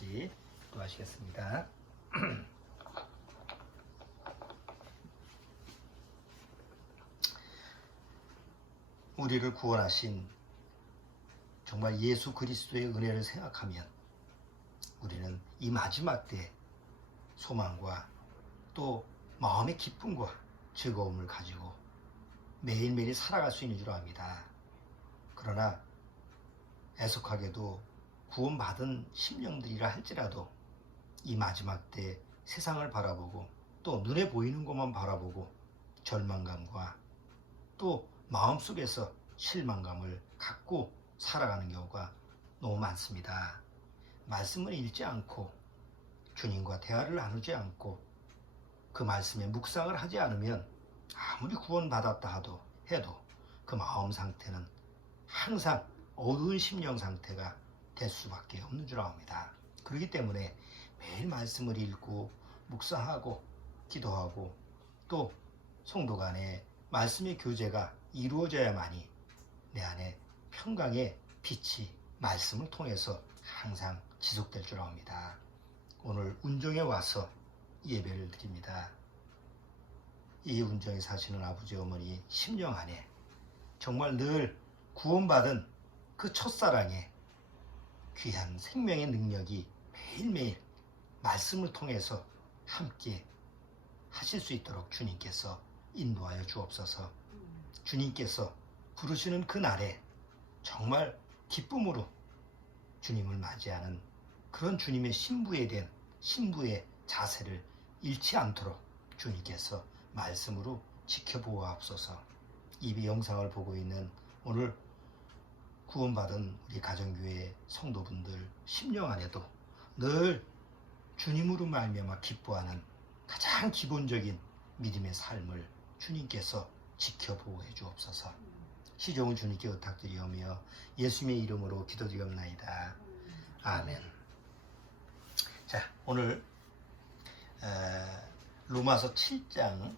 같이 기도하시겠습니다. 우리를 구원하신 정말 예수 그리스도의 은혜를 생각하면 우리는 이 마지막 때 소망과 또 마음의 기쁨과 즐거움을 가지고 매일매일 살아갈 수 있는 줄 압니다. 그러나 애석하게도 구원받은 심령들이라 할지라도 이 마지막 때 세상을 바라보고 또 눈에 보이는 것만 바라보고 절망감과 또 마음속에서 실망감을 갖고 살아가는 경우가 너무 많습니다. 말씀을 읽지 않고 주님과 대화를 나누지 않고 그 말씀에 묵상을 하지 않으면 아무리 구원받았다 해도 그 마음 상태는 항상 어두운 심령 상태가 될 수밖에 없는 줄 압니다. 그렇기 때문에 매일 말씀을 읽고 묵상하고 기도하고 또 성도 간에 말씀의 교제가 이루어져야만이 내 안에 평강의 빛이 말씀을 통해서 항상 지속될 줄 압니다. 오늘 운정에 와서 예배를 드립니다. 이 운정에 사시는 아버지 어머니 심령 안에 정말 늘 구원받은 그 첫사랑의 귀한 생명의 능력이 매일매일 말씀을 통해서 함께 하실 수 있도록 주님께서 인도하여 주옵소서. 주님께서 부르시는 그 날에 정말 기쁨으로 주님을 맞이하는 그런 주님의 신부의 자세를 잃지 않도록 주님께서 말씀으로 지켜보옵소서. 이 영상을 보고 있는 오늘 구원받은 우리 가정교회 성도분들 심령 안에도 늘 주님으로 말미암아 기뻐하는 가장 기본적인 믿음의 삶을 주님께서 지켜보호해 주옵소서. 시종은 주님께 부탁드리오며 예수님의 이름으로 기도드리옵나이다. 아멘. 자, 오늘 로마서 7장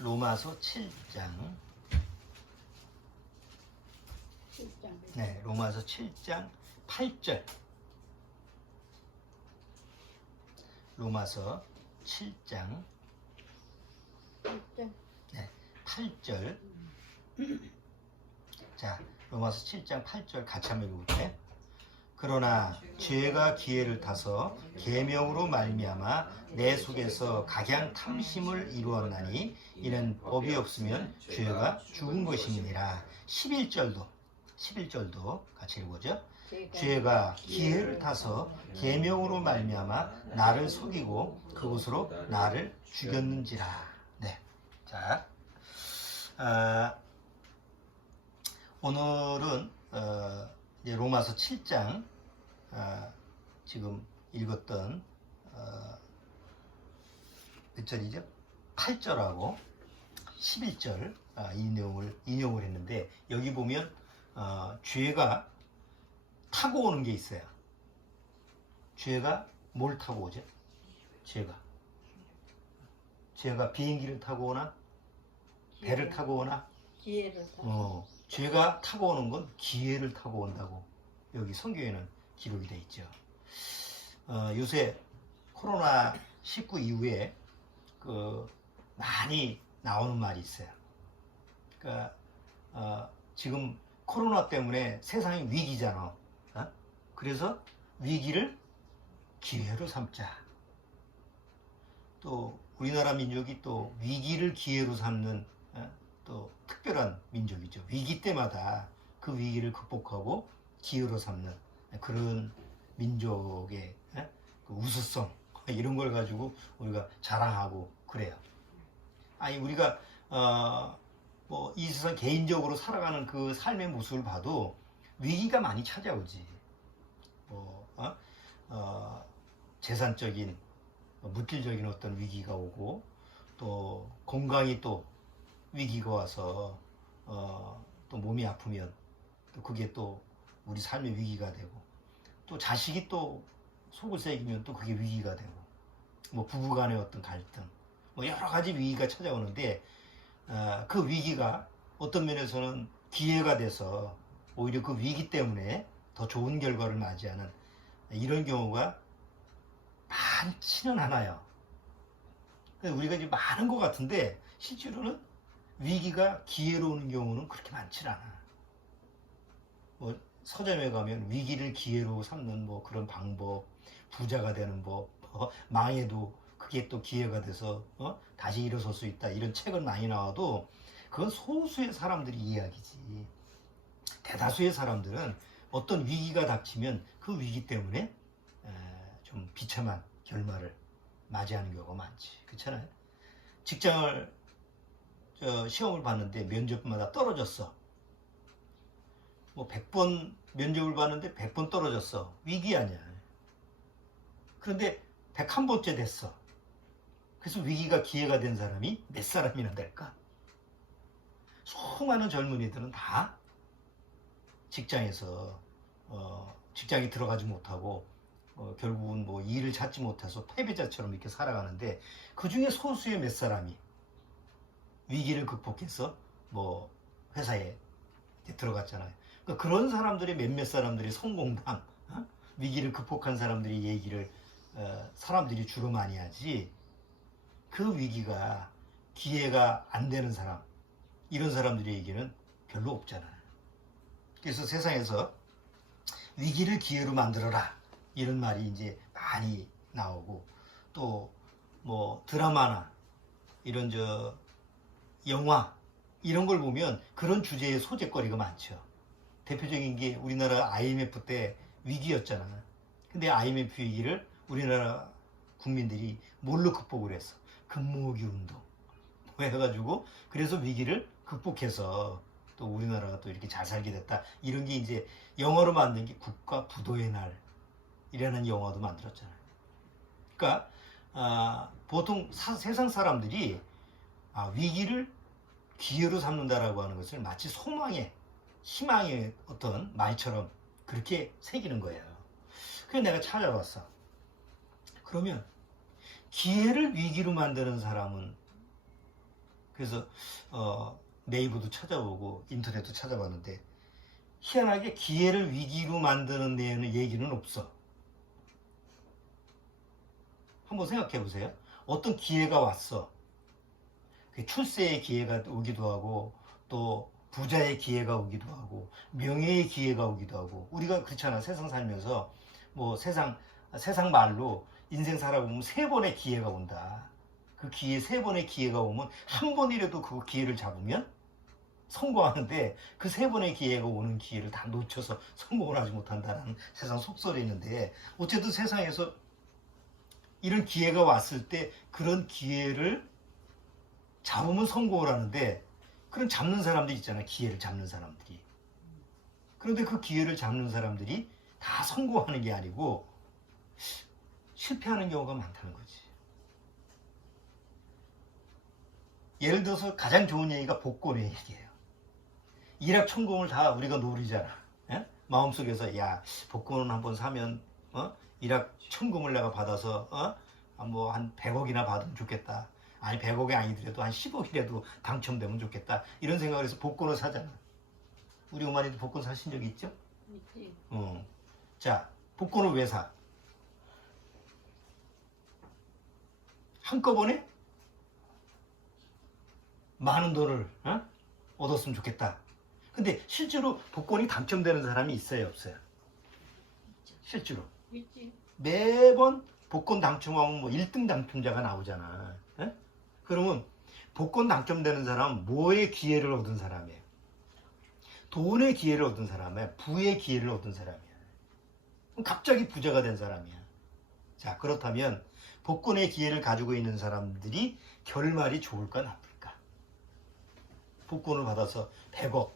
로마서 7장 네, 로마서 7장 8절 로마서 7장 네, 8절 자, 로마서 7장 8절 같이 한번 읽어볼게요. 그러나 죄가 기회를 타서 계명으로 말미암아 내 속에서 각양 탐심을 이루었나니 이는 법이 없으면 죄가 죽은 것이니라. 11절도 같이 읽어보죠. 죄가 기회를 타서 계명으로 말미암아 나를 속이고 그것으로 나를 죽였는지라. 네, 자, 오늘은 이제 로마서 7장 지금 읽었던 몇 절이죠? 8절하고 11절 이 내용을 인용을 했는데 여기 보면 죄가 타고 오는 게 있어요. 죄가 뭘 타고 오죠? 죄가 비행기를 타고 오나? 배를 타고 오나? 기회를 타고. 죄가 타고 오는 건 기회를 타고 온다고 여기 성경에는 기록이 되어 있죠. 요새 코로나19 이후에 많이 나오는 말이 있어요. 그러니까 지금 코로나 때문에 세상이 위기잖아. 그래서 위기를 기회로 삼자. 또 우리나라 민족이 또 위기를 기회로 삼는 또 특별한 민족이죠. 위기 때마다 그 위기를 극복하고 기회로 삼는 그런 민족의 그 우수성 이런 걸 가지고 우리가 자랑하고 그래요. 아니 우리가 뭐 이 세상 개인적으로 살아가는 그 삶의 모습을 봐도 위기가 많이 찾아오지. 재산적인 물질적인 어떤 위기가 오고 또 건강이 또 위기가 와서 또 몸이 아프면 또 그게 또 우리 삶의 위기가 되고 또 자식이 또 속을 새기면 또 그게 위기가 되고, 뭐 부부간의 어떤 갈등, 뭐 여러 가지 위기가 찾아오는데, 그 위기가 어떤 면에서는 기회가 돼서 오히려 그 위기 때문에 더 좋은 결과를 맞이하는 이런 경우가 많지는 않아요. 우리가 이제 많은 것 같은데 실제로는 위기가 기회로 오는 경우는 그렇게 많지 않아. 뭐 서점에 가면 위기를 기회로 삼는 뭐 그런 방법, 부자가 되는 법, 망해도 그게 또 기회가 돼서 다시 일어설 수 있다 이런 책은 많이 나와도 그건 소수의 사람들이 이야기지. 대다수의 사람들은 어떤 위기가 닥치면 그 위기 때문에 좀 비참한 결말을 맞이하는 경우가 많지. 그렇잖아요. 직장을 시험을 봤는데 면접마다 떨어졌어. 뭐 100번 면접을 봤는데 100번 떨어졌어. 위기 아니야. 그런데 101번째 됐어. 그래서 위기가 기회가 된 사람이 몇 사람이나 될까? 수많은 젊은이들은 다 직장에서 직장에 들어가지 못하고 결국은 뭐 일을 찾지 못해서 패배자처럼 이렇게 살아가는데 그 중에 소수의 몇 사람이 위기를 극복해서 뭐 회사에 들어갔잖아요. 그러니까 그런 사람들이 몇몇 사람들이 성공담, 위기를 극복한 사람들이 얘기를 사람들이 주로 많이 하지. 그 위기가 기회가 안 되는 사람, 이런 사람들의 얘기는 별로 없잖아요. 그래서 세상에서 위기를 기회로 만들어라 이런 말이 이제 많이 나오고, 또 뭐 드라마나 이런 영화 이런 걸 보면 그런 주제의 소재거리가 많죠. 대표적인 게 우리나라 IMF 때 위기였잖아. 근데 IMF 위기를 우리나라 국민들이 뭘로 극복을 했어? 금모으기 운동 뭐 해가지고, 그래서 위기를 극복해서 또 우리나라가 또 이렇게 잘 살게 됐다. 이런 게 이제 영어로 만든 게 국가 부도의 날이라는 영화도 만들었잖아요. 그러니까 보통 세상 사람들이 위기를 기회로 삼는다라고 하는 것을 마치 소망의, 희망의 어떤 말처럼 그렇게 새기는 거예요. 그래서 내가 찾아봤어. 그러면 기회를 위기로 만드는 사람은, 그래서 네이버도 찾아보고 인터넷도 찾아봤는데 희한하게 기회를 위기로 만드는 데에는 얘기는 없어. 한번 생각해 보세요. 어떤 기회가 왔어. 출세의 기회가 오기도 하고, 또 부자의 기회가 오기도 하고, 명예의 기회가 오기도 하고. 우리가 그렇잖아. 세상 살면서 뭐 세상 말로 인생 살아보면 3번의 기회가 온다. 그 기회, 3번의 기회가 오면 한 번이라도 그 기회를 잡으면 성공하는데, 그 3번의 기회가 오는 기회를 다 놓쳐서 성공을 하지 못한다는 세상 속설이 있는데, 어쨌든 세상에서 이런 기회가 왔을 때 그런 기회를 잡으면 성공을 하는데, 그런 잡는 사람들이 있잖아. 기회를 잡는 사람들이. 그런데 그 기회를 잡는 사람들이 다 성공하는 게 아니고 실패하는 경우가 많다는 거지. 예를 들어서 가장 좋은 얘기가 복권의 얘기예요. 일확천금을 다 우리가 노리잖아. 예? 마음속에서 야, 복권을 한번 사면 일확천금을 내가 받아서 뭐 한 100억이나 받으면 좋겠다. 아니 100억이 아니더라도 한 10억이라도 당첨되면 좋겠다. 이런 생각을 해서 복권을 사잖아. 우리 어머니도 복권 사신 적 있죠? 있지. 자, 복권을 왜 사? 한꺼번에 많은 돈을 얻었으면 좋겠다. 근데 실제로 복권이 당첨되는 사람이 있어요, 없어요? 실제로. 있지. 매번 복권 당첨하면 뭐 1등 당첨자가 나오잖아. 그러면 복권 당첨되는 사람은 뭐의 기회를 얻은 사람이에요? 돈의 기회를 얻은 사람이야. 부의 기회를 얻은 사람이야. 그럼 갑자기 부자가 된 사람이야. 자, 그렇다면 복권의 기회를 가지고 있는 사람들이 결말이 좋을까 나쁠까? 복권을 받아서 100억,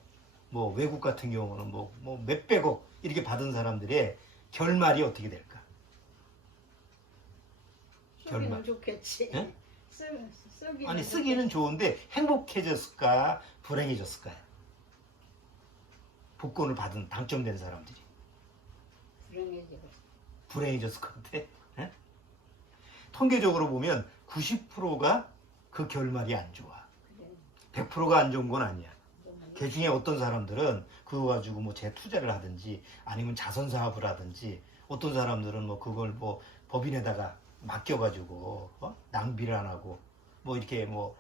뭐 외국 같은 경우는 뭐 몇백억 이렇게 받은 사람들의 결말이 어떻게 될까? 쓰기는 좋겠지. 예? 쓰기는 아니, 쓰기는 좋은데 행복해졌을까? 불행해졌을까? 복권을 받은 당첨된 사람들이. 불행해졌을 것 같아. 예? 통계적으로 보면 90%가 그 결말이 안 좋아. 100%가 안 좋은 건 아니야. 그 중에 어떤 사람들은 그거 가지고 뭐 재투자를 하든지 아니면 자선 사업을 하든지 어떤 사람들은 뭐 그걸 뭐 법인에다가 맡겨가지고 낭비를 안 하고 뭐 이렇게 뭐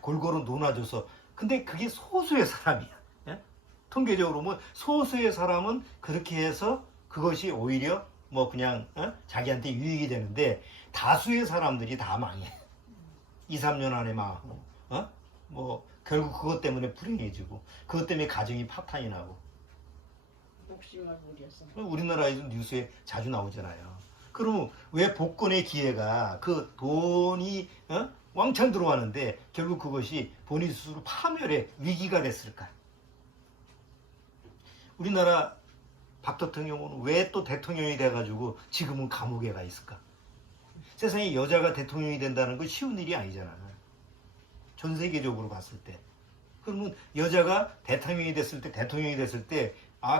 골고루 논아줘서 근데 그게 소수의 사람이야. 예? 통계적으로 뭐 소수의 사람은 그렇게 해서 그것이 오히려 뭐 그냥 자기한테 유익이 되는데 다수의 사람들이 다 망해. 2, 3년 안에 망하고 뭐 결국 그것 때문에 불행해지고 그것 때문에 가정이 파탄이 나고 욕심을 부렸어. 우리나라에서 뉴스에 자주 나오잖아요. 그러면 왜 복권의 기회가 그 돈이 왕창 들어왔는데 결국 그것이 본인 스스로 파멸의 위기가 됐을까? 우리나라 박 대통령은 왜 또 대통령이 돼가지고 지금은 감옥에 가 있을까? 세상에 여자가 대통령이 된다는 건 쉬운 일이 아니잖아. 전 세계적으로 봤을 때. 그러면 여자가 대통령이 됐을 때,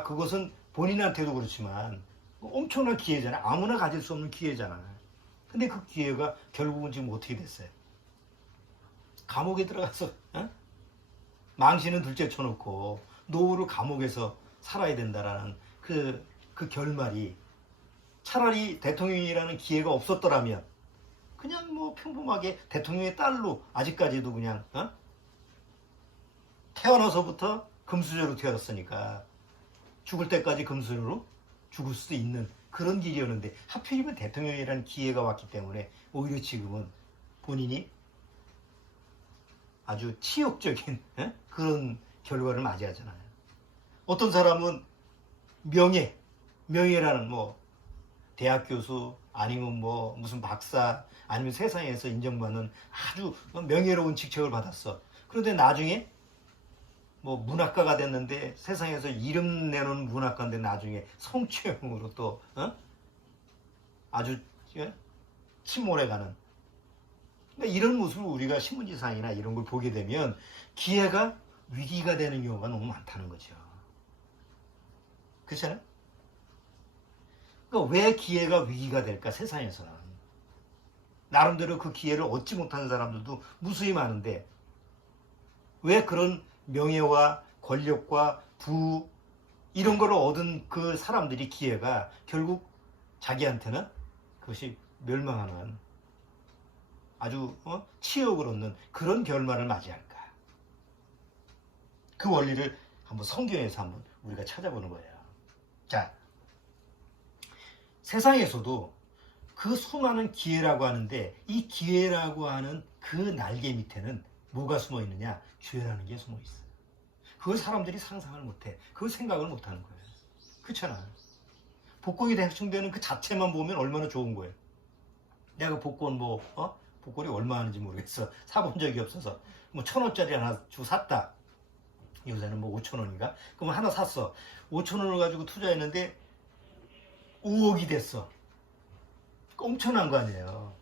그것은 본인한테도 그렇지만 엄청난 기회잖아. 아무나 가질 수 없는 기회잖아. 근데 그 기회가 결국은 지금 어떻게 됐어요? 감옥에 들어가서, 망신은 둘째 쳐놓고 노후를 감옥에서 살아야 된다라는 그 결말이 차라리 대통령이라는 기회가 없었더라면 그냥 뭐 평범하게 대통령의 딸로 아직까지도 그냥 태어나서부터 금수저로 태어났으니까 죽을 때까지 금수저로 죽을 수도 있는 그런 길이었는데 하필이면 대통령이라는 기회가 왔기 때문에 오히려 지금은 본인이 아주 치욕적인 그런 결과를 맞이하잖아요. 어떤 사람은 명예라는 뭐 대학 교수 아니면 뭐 무슨 박사 아니면 세상에서 인정받는 아주 명예로운 직책을 받았어. 그런데 나중에 뭐 문학가가 됐는데 세상에서 이름 내놓은 문학가인데 나중에 성추행으로 또 아주 침몰해가는 그러니까 이런 모습을 우리가 신문지상이나 이런 걸 보게 되면 기회가 위기가 되는 경우가 너무 많다는 거죠. 그렇잖아요? 그러니까 왜 기회가 위기가 될까 세상에서는 나름대로 그 기회를 얻지 못하는 사람들도 무수히 많은데 왜 그런 명예와 권력과 부 이런 걸 얻은 그 사람들이 기회가 결국 자기한테는 그것이 멸망하는 아주 치욕을 얻는 그런 결말을 맞이할까? 그 원리를 한번 성경에서 한번 우리가 찾아보는 거예요. 자, 세상에서도 그 수많은 기회라고 하는데 이 기회라고 하는 그 날개 밑에는 뭐가 숨어 있느냐? 기회라는 게 숨어 있어요. 그걸 사람들이 상상을 못해. 그걸 생각을 못하는 거예요. 그렇잖아. 복권이 당첨되는 그 자체만 보면 얼마나 좋은 거예요. 내가 복권 복권이 얼마 하는지 모르겠어. 사본 적이 없어서 뭐 1,000원짜리 하나 주고 샀다. 요새는 뭐 5,000원인가? 그럼 하나 샀어. 5,000원을 가지고 투자했는데 5억이 됐어. 엄청난 거 아니에요.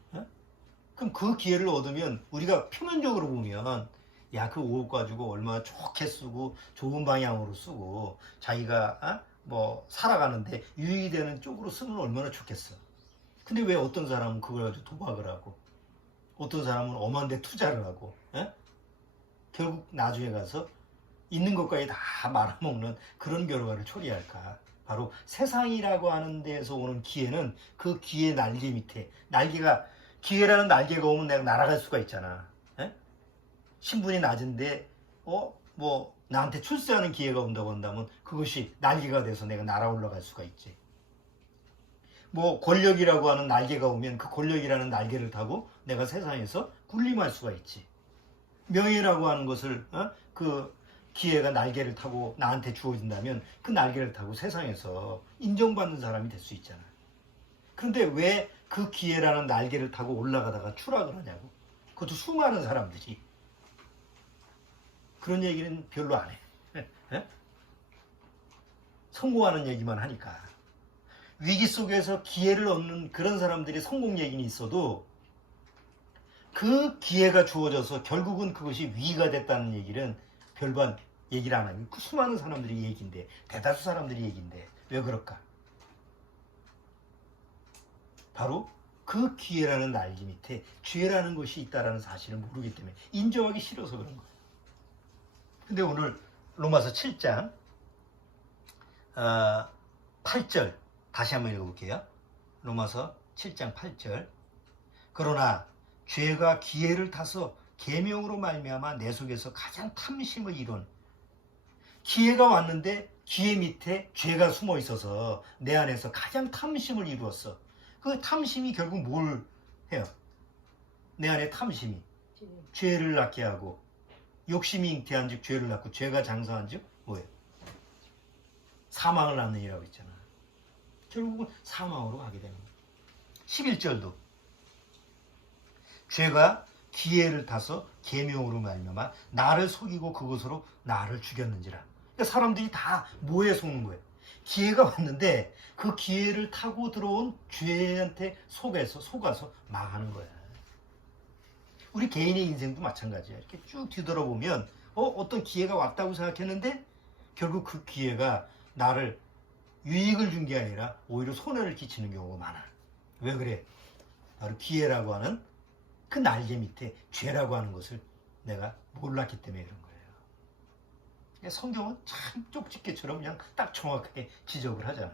그럼 그 기회를 얻으면 우리가 표면적으로 보면 야, 그 5억 가지고 얼마나 좋게 쓰고 좋은 방향으로 쓰고 자기가 뭐 살아가는데 유익이 되는 쪽으로 쓰면 얼마나 좋겠어. 근데 왜 어떤 사람은 그걸 가지고 도박을 하고 어떤 사람은 엄한 데 투자를 하고 결국 나중에 가서 있는 것까지 다 말아먹는 그런 결과를 초래할까. 바로 세상이라고 하는 데에서 오는 기회는 그 기회 날개 밑에 기회라는 날개가 오면 내가 날아갈 수가 있잖아. 신분이 낮은데 뭐 나한테 출세하는 기회가 온다고 한다면 그것이 날개가 돼서 내가 날아 올라갈 수가 있지. 뭐 권력이라고 하는 날개가 오면 그 권력이라는 날개를 타고 내가 세상에서 군림할 수가 있지. 명예라고 하는 것을 그 기회가 날개를 타고 나한테 주어진다면 그 날개를 타고 세상에서 인정받는 사람이 될 수 있잖아. 그런데 왜 그 기회라는 날개를 타고 올라가다가 추락을 하냐고. 그것도 수많은 사람들이. 그런 얘기는 별로 안 해. 성공하는 얘기만 하니까. 위기 속에서 기회를 얻는 그런 사람들이 성공 얘기는 있어도 그 기회가 주어져서 결국은 그것이 위기가 됐다는 얘기는 별반 얘기를 안 하고 그 수많은 사람들이 얘기인데 대다수 사람들이 얘기인데 왜 그럴까? 바로 그 기회라는 날개 밑에 죄라는 것이 있다는 사실을 모르기 때문에 인정하기 싫어서 그런 거예요. 근데 오늘 로마서 7장 8절 다시 한번 읽어볼게요. 로마서 7장 8절. 그러나 죄가 기회를 타서 계명으로 말미암아 내 속에서 가장 탐심을 이룬, 기회가 왔는데 기회 밑에 죄가 숨어 있어서 내 안에서 가장 탐심을 이루었어. 그 탐심이 결국 뭘 해요? 내 안에 탐심이 죄를 낳게 하고, 욕심이 잉태한 즉 죄를 낳고, 죄가 장사한 즉 뭐예요? 사망을 낳느니라고 했잖아. 결국은 사망으로 가게 되는 거예요. 11절도 죄가 기회를 타서 계명으로 말미암아 나를 속이고 그것으로 나를 죽였는지라. 그러니까 사람들이 다 뭐에 속는 거예요? 기회가 왔는데 그 기회를 타고 들어온 죄한테 속아서 망하는 거야. 우리 개인의 인생도 마찬가지야. 이렇게 쭉 뒤돌아보면 어떤 기회가 왔다고 생각했는데 결국 그 기회가 나를 유익을 준 게 아니라 오히려 손해를 끼치는 경우가 많아. 왜 그래? 바로 기회라고 하는 그 날개 밑에 죄라고 하는 것을 내가 몰랐기 때문에 그런 거예요. 성경은 참 쪽집게처럼 그냥 딱 정확하게 지적을 하잖아.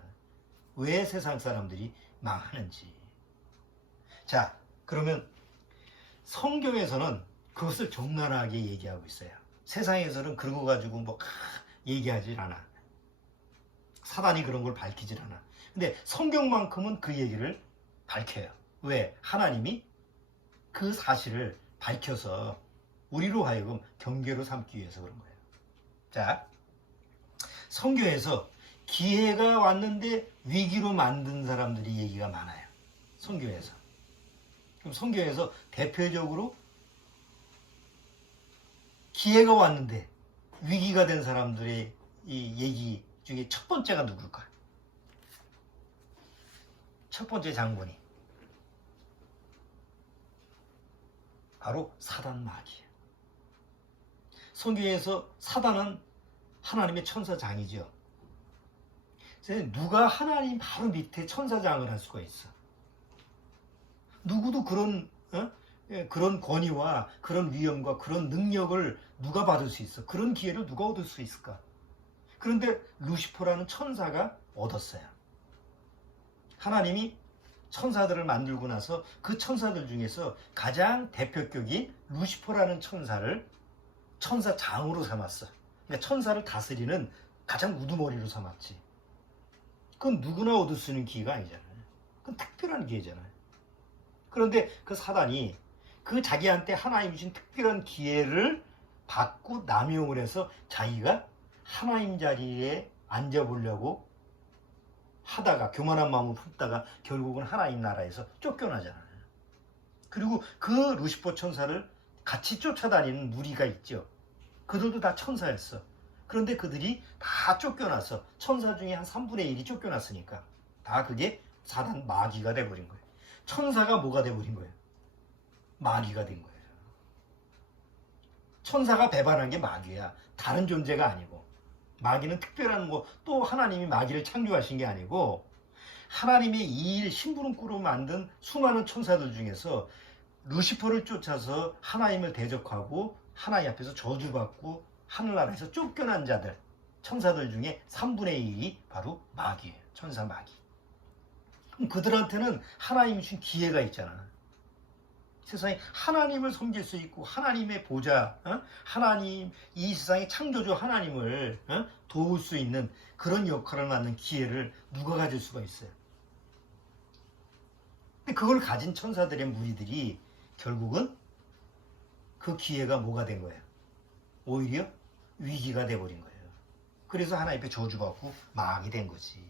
왜 세상 사람들이 망하는지. 자, 그러면 성경에서는 그것을 적나라하게 얘기하고 있어요. 세상에서는 그런 거 가지고 뭐 얘기하지 않아. 사단이 그런 걸 밝히질 않아. 근데 성경만큼은 그 얘기를 밝혀요. 왜? 하나님이 그 사실을 밝혀서 우리로 하여금 경계로 삼기 위해서 그런 거예요. 자, 성경에서 기회가 왔는데 위기로 만든 사람들이 얘기가 많아요. 성경에서. 그럼 성경에서 대표적으로 기회가 왔는데 위기가 된 사람들의 이 얘기 중에 첫 번째가 누굴까? 첫 번째 장본이 바로 사단 마귀예요. 성경에서 사단은 하나님의 천사장이죠. 누가 하나님 바로 밑에 천사장을 할 수가 있어? 누구도 그런 권위와 그런 위엄과 그런 능력을 누가 받을 수 있어? 그런 기회를 누가 얻을 수 있을까? 그런데 루시퍼라는 천사가 얻었어요. 하나님이 천사들을 만들고 나서 그 천사들 중에서 가장 대표격인 루시퍼라는 천사를 천사장으로 삼았어. 그러니까 천사를 다스리는 가장 우두머리로 삼았지. 그건 누구나 얻을 수 있는 기회가 아니잖아요. 그건 특별한 기회잖아요. 그런데 그 사단이 그 자기한테 하나님이 주신 특별한 기회를 받고 남용을 해서 자기가 하나님 자리에 앉아보려고 하다가 교만한 마음을 품다가 결국은 하나님 나라에서 쫓겨나잖아요. 그리고 그 루시퍼 천사를 같이 쫓아다니는 무리가 있죠. 그들도 다 천사였어. 그런데 그들이 다 쫓겨나서 천사 중에 한 3분의 1이 쫓겨났으니까 다 그게 사단 마귀가 돼버린 거예요. 천사가 뭐가 돼버린 거예요? 마귀가 된 거예요. 천사가 배반한 게 마귀야. 다른 존재가 아니고. 마귀는 특별한 또 하나님이 마귀를 창조하신 게 아니고 하나님의 이 일 심부름꾼으로 만든 수많은 천사들 중에서 루시퍼를 쫓아서 하나님을 대적하고 하나님 앞에서 저주받고 하늘나라에서 쫓겨난 자들, 천사들 중에 3분의 1이 바로 마귀예요. 천사 마귀. 그럼 그들한테는 하나님이 준 기회가 있잖아. 세상에 하나님을 섬길 수 있고 하나님의 보좌, 하나님, 이 세상의 창조주 하나님을 도울 수 있는 그런 역할을 맡는 기회를 누가 가질 수가 있어요. 근데 그걸 가진 천사들의 무리들이 결국은 그 기회가 뭐가 된 거예요? 오히려 위기가 돼버린 거예요. 그래서 하나님 앞에 저주받고 망하게 된 거지.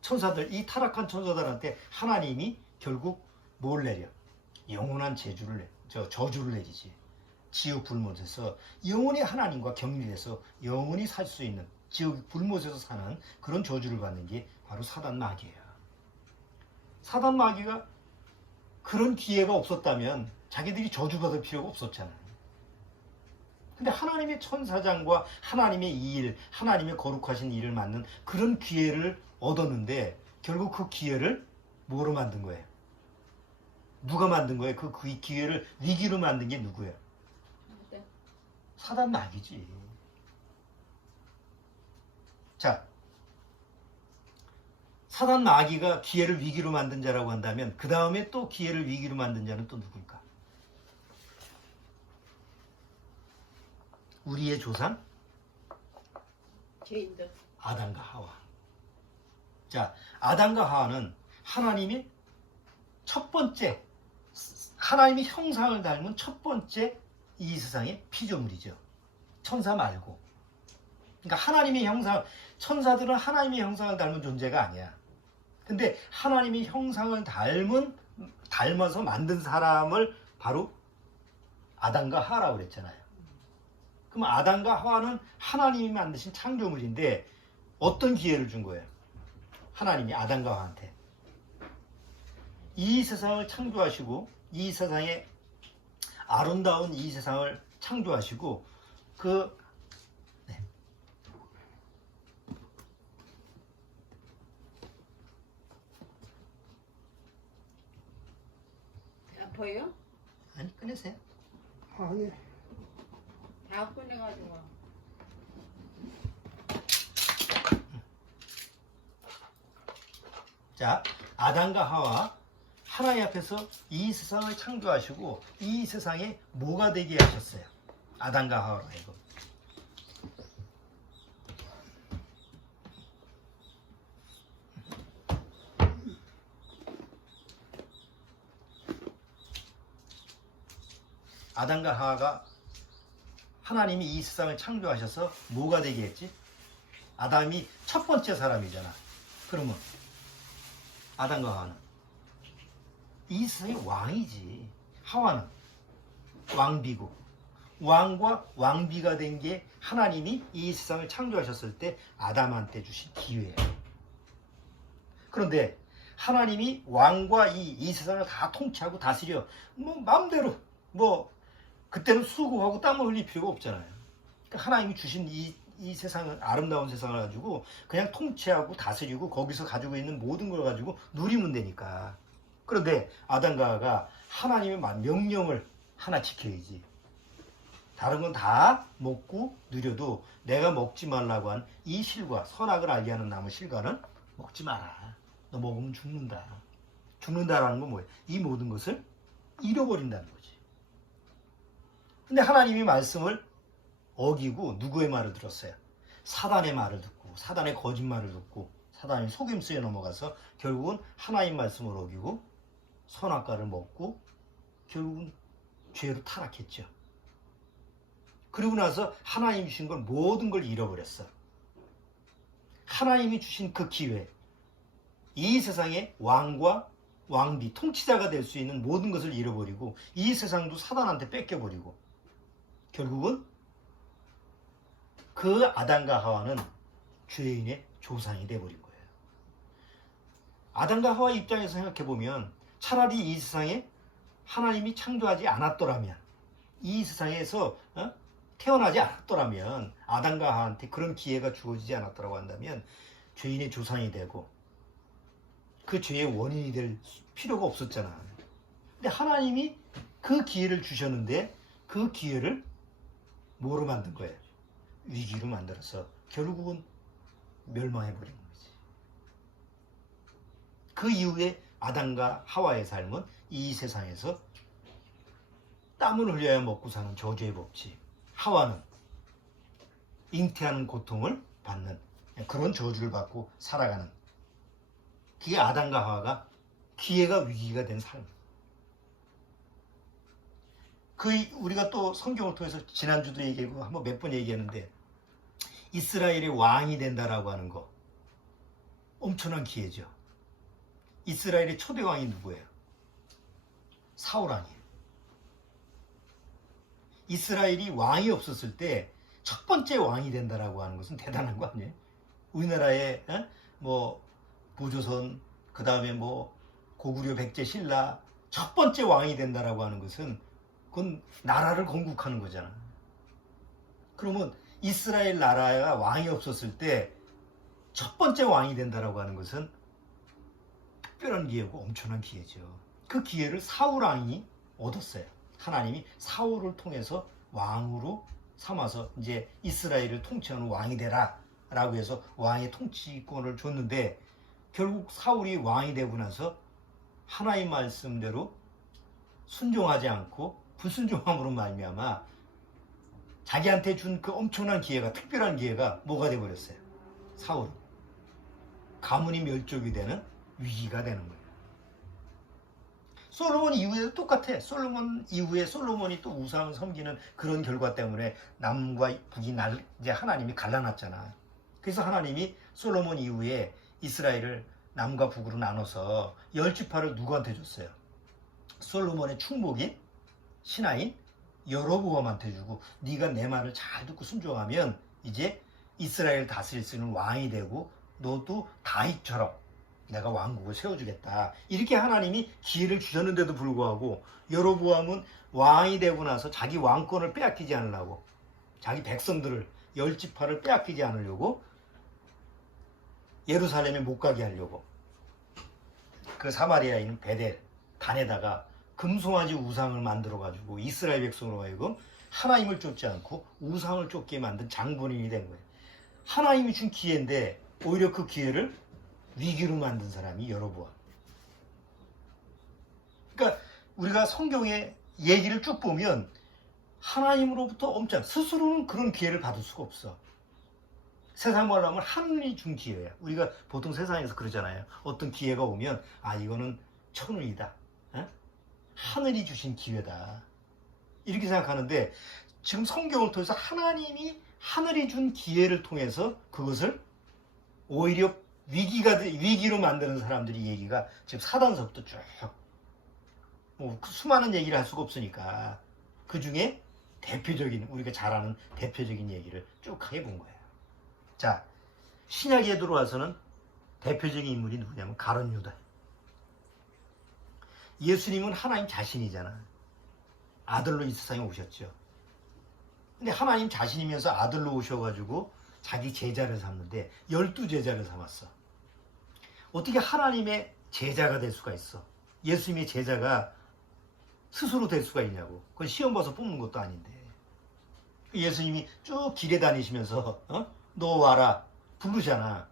천사들, 이 타락한 천사들한테 하나님이 결국 뭘 내려? 영원한 저주를 내리지. 지옥 불못에서 영원히 하나님과 격리돼서 영원히 살 수 있는 지옥 불못에서 사는 그런 저주를 받는 게 바로 사단 마귀예요. 사단 마귀가 그런 기회가 없었다면 자기들이 저주받을 필요가 없었잖아요. 근데 하나님의 천사장과 하나님의 이 일, 하나님의 거룩하신 일을 맡는 그런 기회를 얻었는데 결국 그 기회를 뭐로 만든 거예요? 누가 만든 거예요? 그 기회를 위기로 만든 게 누구예요? 네. 사단 마귀지. 자, 사단 마귀가 기회를 위기로 만든 자라고 한다면 그 다음에 또 기회를 위기로 만든 자는 또 누굴까? 우리의 조상 죄인들. 아담과 하와. 자, 아담과 하와는 하나님이 첫 번째, 하나님의 형상을 닮은 첫 번째 이 세상의 피조물이죠. 천사 말고. 그러니까 하나님의 형상, 천사들은 하나님의 형상을 닮은 존재가 아니야. 근데 하나님의 형상을 닮아서 만든 사람을 바로 아담과 하와라고 그랬잖아요. 그럼 아담과 하와는 하나님이 만드신 창조물인데 어떤 기회를 준 거예요? 하나님이 아담과 하와한테. 이 세상을 창조하시고 이 세상에 아름다운 이 세상을 창조하시고 배 아파요? 아니 꺼내세요. 아니, 다 꺼내가지고. 자, 아담과 하와 하나님 앞에서 이 세상을 창조하시고 이 세상에 뭐가 되게 하셨어요? 아담과 하와로 하여금. 아담과 하와가 하나님이 이 세상을 창조하셔서 뭐가 되게 했지? 아담이 첫 번째 사람이잖아. 그러면 아담과 하와는 이 세상의 왕이지. 하와는 왕비고 왕과 왕비가 된 게 하나님이 이 세상을 창조하셨을 때 아담한테 주신 기회예요. 그런데 하나님이 왕과 이 세상을 다 통치하고 다스려 마음대로 그때는 수고하고 땀을 흘릴 필요가 없잖아요. 그러니까 하나님이 주신 이 세상을, 아름다운 세상을 가지고 그냥 통치하고 다스리고 거기서 가지고 있는 모든 걸 가지고 누리면 되니까. 그런데 아담과 하와가 하나님의 명령을 하나 지켜야지. 다른 건 다 먹고 누려도 내가 먹지 말라고 한 이 실과, 선악을 알게 하는 나무 실과는 먹지 마라. 너 먹으면 죽는다. 죽는다라는 건 뭐예요? 이 모든 것을 잃어버린다는 거지. 근데 하나님이 말씀을 어기고 누구의 말을 들었어요? 사단의 말을 듣고, 사단의 거짓말을 듣고, 사단의 속임수에 넘어가서 결국은 하나님 말씀을 어기고 선악과를 먹고 결국은 죄로 타락했죠. 그리고 나서 하나님이 주신 걸 모든 걸 잃어버렸어. 하나님이 주신 그 기회, 이 세상의 왕과 왕비, 통치자가 될 수 있는 모든 것을 잃어버리고 이 세상도 사단한테 뺏겨버리고 결국은 그 아담과 하와는 죄인의 조상이 돼버린 거예요. 아담과 하와 입장에서 생각해보면 차라리 이 세상에 하나님이 창조하지 않았더라면, 이 세상에서 태어나지 않았더라면, 아담과 하와한테 그런 기회가 주어지지 않았더라고 한다면 죄인의 조상이 되고 그 죄의 원인이 될 필요가 없었잖아. 근데 하나님이 그 기회를 주셨는데 그 기회를 뭐로 만든 거예요? 위기로 만들어서 결국은 멸망해버린 거지. 그 이후에 아담과 하와의 삶은 이 세상에서 땀을 흘려야 먹고 사는 저주의 법칙, 하와는 잉태하는 고통을 받는 그런 저주를 받고 살아가는, 그게 아담과 하와가 기회가 위기가 된 삶. 우리가 또 성경을 통해서 지난주도 얘기하고 한번 몇 번 얘기했는데 이스라엘의 왕이 된다라고 하는 거 엄청난 기회죠. 이스라엘의 초대 왕이 누구예요? 사울 아니에요. 이스라엘이 왕이 없었을 때 첫 번째 왕이 된다라고 하는 것은 대단한 거 아니에요? 우리나라의 고조선, 그 다음에 고구려 백제 신라 첫 번째 왕이 된다라고 하는 것은 그건 나라를 건국하는 거잖아. 그러면 이스라엘 나라가 왕이 없었을 때 첫 번째 왕이 된다라고 하는 것은 특별한 기회고 엄청난 기회죠. 그 기회를 사울 왕이 얻었어요. 하나님이 사울을 통해서 왕으로 삼아서 이제 이스라엘을 통치하는 왕이 되라 라고 해서 왕의 통치권을 줬는데, 결국 사울이 왕이 되고 나서 하나님 말씀대로 순종하지 않고 불순종함으로 말미암아 자기한테 준 그 엄청난 기회가, 특별한 기회가 뭐가 돼버렸어요? 사울은 가문이 멸족이 되는 위기가 되는 거예요. 솔로몬 이후에도 똑같아. 솔로몬 이후에 솔로몬이 또 우상을 섬기는 그런 결과 때문에 남과 북이 이제 하나님이 갈라놨잖아. 그래서 하나님이 솔로몬 이후에 이스라엘을 남과 북으로 나눠서 10지파를 누구한테 줬어요? 솔로몬의 충복인 신하인 여로보암한테 주고, 네가 내 말을 잘 듣고 순종하면 이제 이스라엘 다스릴 수 있는 왕이 되고 너도 다윗처럼 내가 왕국을 세워주겠다. 이렇게 하나님이 기회를 주셨는데도 불구하고 여로보암은 왕이 되고 나서 자기 왕권을 빼앗기지 않으려고, 자기 백성들을 10지파를 빼앗기지 않으려고, 예루살렘에 못 가게 하려고 그 사마리아에 있는 베델 단에다가 금송아지 우상을 만들어 가지고 이스라엘 백성으로 하여금 하나님을 쫓지 않고 우상을 쫓게 만든 장본인이 된 거예요. 하나님이 준 기회인데 오히려 그 기회를 위기로 만든 사람이 여로보암. 그러니까 우리가 성경의 얘기를 쭉 보면 하나님으로부터 엄청, 스스로는 그런 기회를 받을 수가 없어. 세상 말로 하면 하늘이 준 기회야. 우리가 보통 세상에서 그러잖아요. 어떤 기회가 오면 이거는 천운이다. 하늘이 주신 기회다. 이렇게 생각하는데, 지금 성경을 통해서 하나님이 하늘이 준 기회를 통해서 그것을 오히려 위기로 만드는 사람들이 얘기가 지금 사단서부터 쭉, 수많은 얘기를 할 수가 없으니까 그 중에 대표적인, 우리가 잘 아는 대표적인 얘기를 쭉 해본 거예요. 자, 신약에 들어와서는 대표적인 인물이 누구냐면 가룟 유다. 예수님은 하나님 자신이잖아. 아들로 이 세상에 오셨죠. 근데 하나님 자신이면서 아들로 오셔가지고 자기 제자를 삼는데 12제자를 삼았어. 어떻게 하나님의 제자가 될 수가 있어? 예수님의 제자가 스스로 될 수가 있냐고. 그건 시험 봐서 뽑는 것도 아닌데. 예수님이 쭉 길에 다니시면서 너 와라 부르잖아.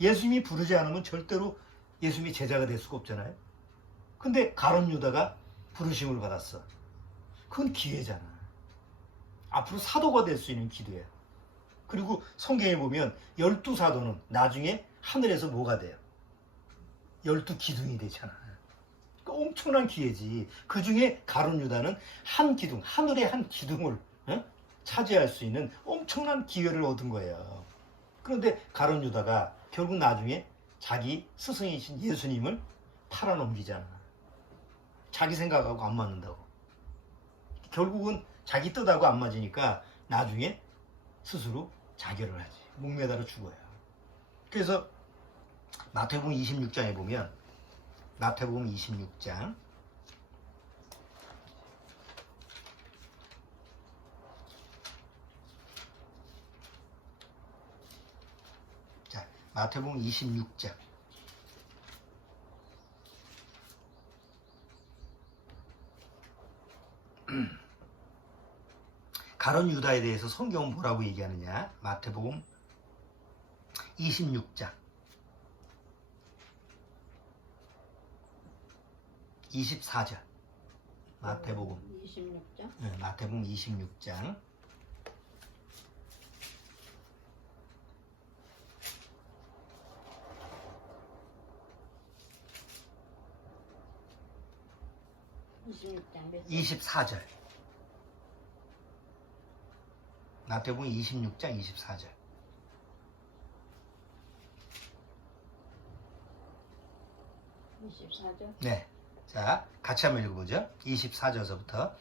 예수님이 부르지 않으면 절대로 예수님이 제자가 될 수가 없잖아요. 근데 가룟 유다가 부르심을 받았어. 그건 기회잖아. 앞으로 사도가 될 수 있는 기도야. 그리고 성경에 보면 12사도는 나중에 하늘에서 뭐가 돼요? 12기둥이 되잖아. 그러니까 엄청난 기회지. 그 중에 가룟 유다는 한 기둥, 하늘의 한 기둥을 차지할 수 있는 엄청난 기회를 얻은 거예요. 그런데 가룟 유다가 결국 나중에 자기 스승이신 예수님을 팔아넘기잖아. 자기 생각하고 안 맞는다고. 결국은 자기 뜻하고 안 맞으니까 나중에 스스로 자결을 하지. 목매달아 죽어요. 그래서 마태복음 26장에 보면, 마태복음 26장 자, 마태복음 26장 가룟 유다에 대해서 성경은 뭐라고 얘기하느냐? 마태복음 26장 24절. 마태복음 26장? 네, 마태복음 26장 26장 몇 절? 24절. 마태복음 26장 24절. 24절? 네. 자, 같이 한번 읽어보죠. 24절서부터.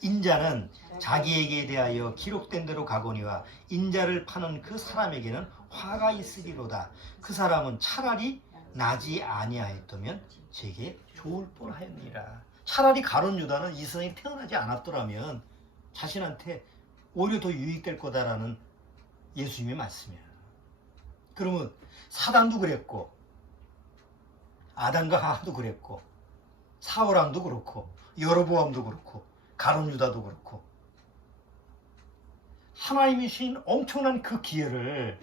인자는 자기에게 대하여 기록된 대로 가거니와 인자를 파는 그 사람에게는 화가 있으리로다. 그 사람은 차라리 나지 아니하였다면 제게 좋을 뻔하였니라. 차라리 가룟 유다는 이 세상에 태어나지 않았더라면 자신한테 오히려 더 유익될 거다라는 예수님의 말씀이에요. 그러면 사단도 그랬고 아담과 하와도 그랬고 사울왕도 그렇고 여로보암도 그렇고 가룟 유다도 그렇고 하나님이 주신 엄청난 그 기회를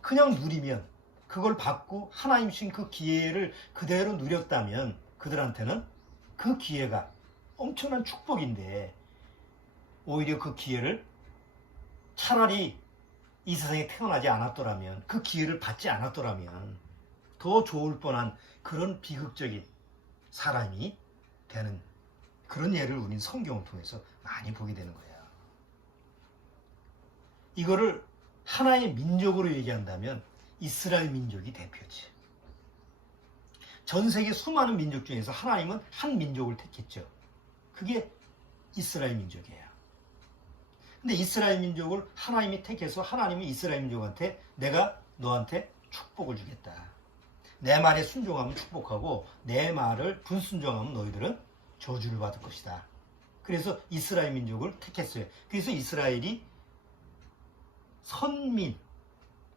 그냥 누리면 그걸 받고 하나님 주신 그 기회를 그대로 누렸다면 그들한테는 그 기회가 엄청난 축복인데 오히려 그 기회를 차라리 이 세상에 태어나지 않았더라면 그 기회를 받지 않았더라면 더 좋을 뻔한 그런 비극적인 사람이 되는 그런 예를 우리는 성경을 통해서 많이 보게 되는 거예요. 이거를 하나의 민족으로 얘기한다면 이스라엘 민족이 대표지. 전 세계 수많은 민족 중에서 하나님은 한 민족을 택했죠. 그게 이스라엘 민족이에요. 근데 이스라엘 민족을 하나님이 택해서 하나님이 이스라엘 민족한테 내가 너한테 축복을 주겠다. 내 말에 순종하면 축복하고 내 말을 불순종하면 너희들은 저주를 받을 것이다. 그래서 이스라엘 민족을 택했어요. 그래서 이스라엘이 선민,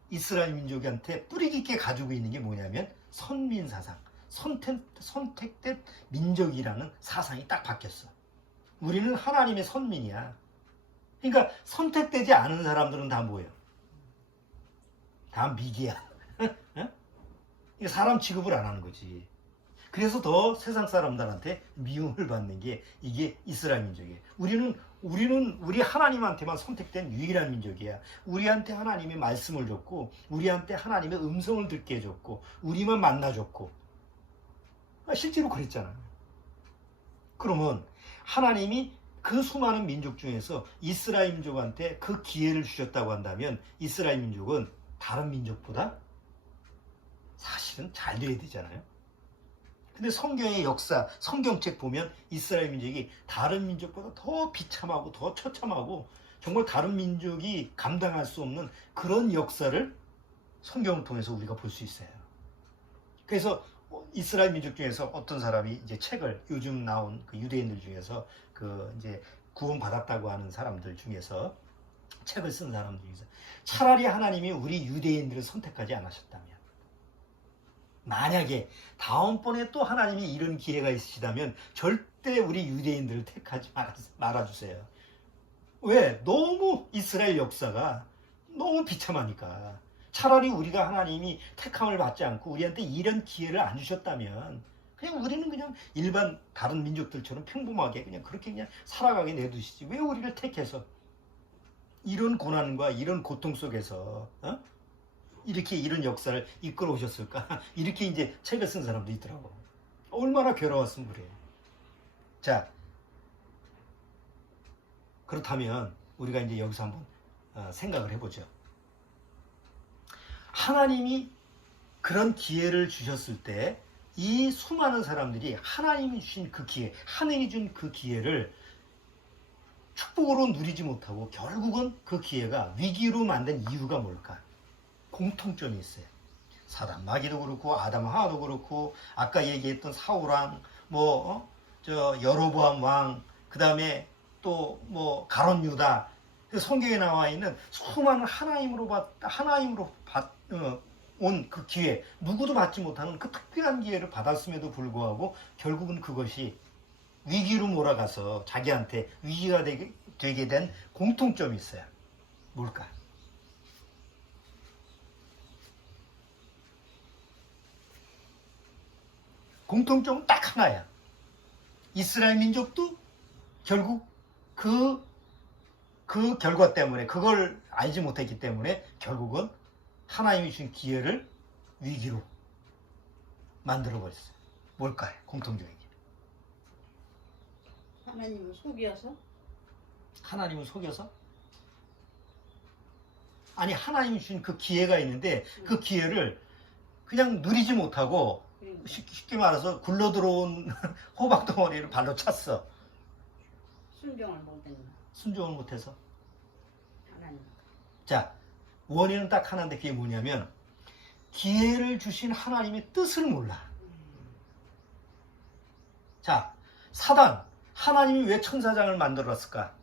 이스라엘 민족한테 뿌리 깊게 가지고 있는 게 뭐냐면 선민 사상, 선택된 민족이라는 사상이 딱 바뀌었어. 우리는 하나님의 선민이야. 그러니까 선택되지 않은 사람들은 다 뭐예요? 다 미개야. 사람 취급을 안 하는 거지. 그래서 더 세상 사람들한테 미움을 받는 게 이게 이스라엘 민족이에요. 우리는 우리 하나님한테만 선택된 유일한 민족이야. 우리한테 하나님의 말씀을 줬고 우리한테 하나님의 음성을 듣게 해줬고 우리만 만나줬고 실제로 그랬잖아요. 그러면 하나님이 그 수많은 민족 중에서 이스라엘 민족한테 그 기회를 주셨다고 한다면 이스라엘 민족은 다른 민족보다 사실은 잘 돼야 되잖아요. 근데 성경의 역사, 성경책 보면 이스라엘 민족이 다른 민족보다 더 비참하고 더 처참하고 정말 다른 민족이 감당할 수 없는 그런 역사를 성경을 통해서 우리가 볼 수 있어요. 그래서 이스라엘 민족 중에서 어떤 사람이 이제 책을 요즘 나온 그 유대인들 중에서 그 이제 구원받았다고 하는 사람들 중에서 책을 쓴 사람들 중에서 차라리 하나님이 우리 유대인들을 선택하지 않으셨다면 만약에 다음번에 또 하나님이 이런 기회가 있으시다면 절대 우리 유대인들을 택하지 말아주세요. 왜? 너무 이스라엘 역사가 너무 비참하니까. 차라리 우리가 하나님이 택함을 받지 않고 우리한테 이런 기회를 안 주셨다면 그냥 우리는 그냥 일반 다른 민족들처럼 평범하게 그냥 그렇게 그냥 살아가게 내두시지. 왜 우리를 택해서 이런 고난과 이런 고통 속에서 이렇게 이런 역사를 이끌어 오셨을까? 이렇게 이제 책을 쓴 사람도 있더라고. 얼마나 괴로웠으면 그래. 자, 그렇다면 우리가 이제 여기서 한번 생각을 해보죠. 하나님이 그런 기회를 주셨을 때 이 수많은 사람들이 하나님이 주신 그 기회, 하늘이 준 그 기회를 축복으로 누리지 못하고 결국은 그 기회가 위기로 만든 이유가 뭘까? 공통점이 있어요. 사단 마귀도 그렇고 아담 하와도 그렇고 아까 얘기했던 사울왕, 여로보암 왕, 그 다음에 또 가룟 유다, 성경에 나와 있는 수많은 하나님으로 온 그 기회, 누구도 받지 못하는 그 특별한 기회를 받았음에도 불구하고 결국은 그것이 위기로 몰아가서 자기한테 위기가 되게 된 공통점이 있어요. 뭘까? 공통점은 딱 하나야. 이스라엘 민족도 결국 그 결과 때문에 그걸 알지 못했기 때문에 결국은 하나님이 주신 기회를 위기로 만들어버렸어요. 뭘까요? 공통적인 게. 하나님을 속여서? 하나님을 속여서? 아니 하나님이 주신 그 기회가 있는데 그 기회를 그냥 누리지 못하고 쉽게 말해서 굴러들어온 호박덩어리를 발로 찼어. 순종을 못했나? 순종을 못해서. 하나님. 자, 원인은 딱 하나인데 그게 뭐냐면 기회를 주신 하나님의 뜻을 몰라. 자, 사단, 하나님이 왜 천사장을 만들었을까?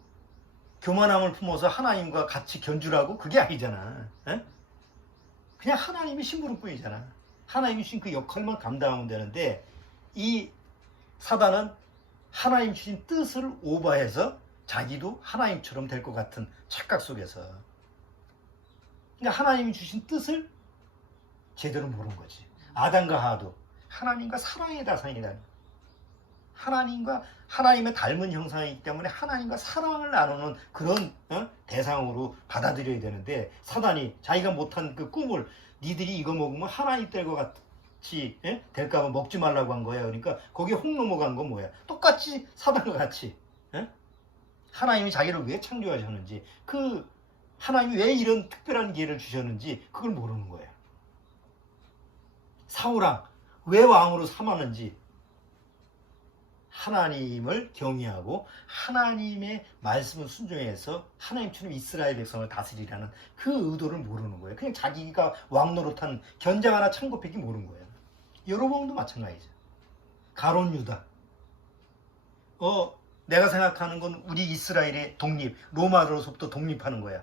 교만함을 품어서 하나님과 같이 견주라고? 그게 아니잖아. 에? 그냥 하나님의 심부름꾼이잖아. 하나님이 주신 그 역할만 감당하면 되는데 이 사단은 하나님 주신 뜻을 오버해서 자기도 하나님처럼 될 것 같은 착각 속에서, 그러니까 하나님이 주신 뜻을 제대로 모르는 거지. 아담과 하와도 하나님과 사랑의 대상이다. 하나님과 하나님의 닮은 형상이기 때문에 하나님과 사랑을 나누는 그런 대상으로 받아들여야 되는데, 사단이 자기가 못한 그 꿈을 니들이 이거 먹으면 하나님 될 것 같이 될까 봐 먹지 말라고 한 거야. 그러니까 거기에 혹 넘어간 건 뭐야? 똑같이 사단과 같이 하나님이 자기를 왜 창조하셨는지, 그 하나님이 왜 이런 특별한 기회를 주셨는지 그걸 모르는 거예요. 사울왕 왜 왕으로 삼았는지, 하나님을 경외하고 하나님의 말씀을 순종해서 하나님처럼 이스라엘 백성을 다스리라는 그 의도를 모르는 거예요. 그냥 자기가 왕 노릇한 견장 하나 창고패기 모르는 거예요. 여로보암도 마찬가지죠. 가론 유다. 내가 생각하는 건 우리 이스라엘의 독립, 로마로부터 독립하는 거야.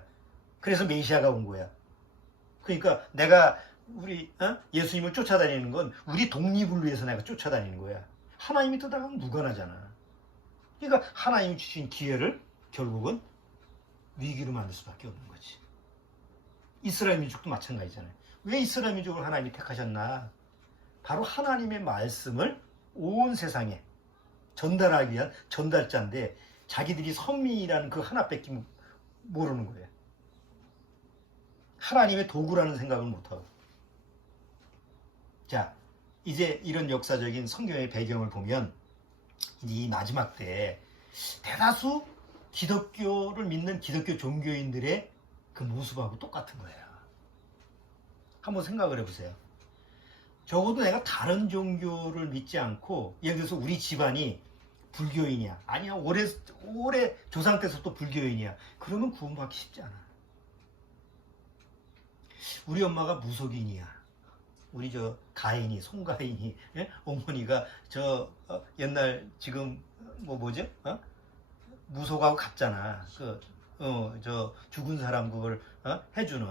그래서 메시아가 온 거야. 그러니까 내가 우리 예수님을 쫓아다니는 건 우리 독립을 위해서 내가 쫓아다니는 거야. 하나님이 떠나가면 무관하잖아. 그러니까 하나님이 주신 기회를 결국은 위기로 만들 수밖에 없는 거지. 이스라엘 민족도 마찬가지잖아요. 왜 이스라엘 민족을 하나님이 택하셨나? 바로 하나님의 말씀을 온 세상에 전달하기 위한 전달자인데, 자기들이 선민이라는 그 하나밖에 모르는 거예요. 하나님의 도구라는 생각을 못하고. 자, 이제 이런 역사적인 성경의 배경을 보면 이 마지막 때에 대다수 기독교를 믿는 기독교 종교인들의 그 모습하고 똑같은 거예요. 한번 생각을 해보세요. 적어도 내가 다른 종교를 믿지 않고, 예를 들어서 우리 집안이 불교인이야, 아니야 오래 조상 때부터 불교인이야, 그러면 구원받기 쉽지 않아. 우리 엄마가 무속인이야, 우리 가인이, 송가인이, 어머니가 옛날 지금 뭐죠? 무속하고 같잖아. 죽은 사람 그걸 해주는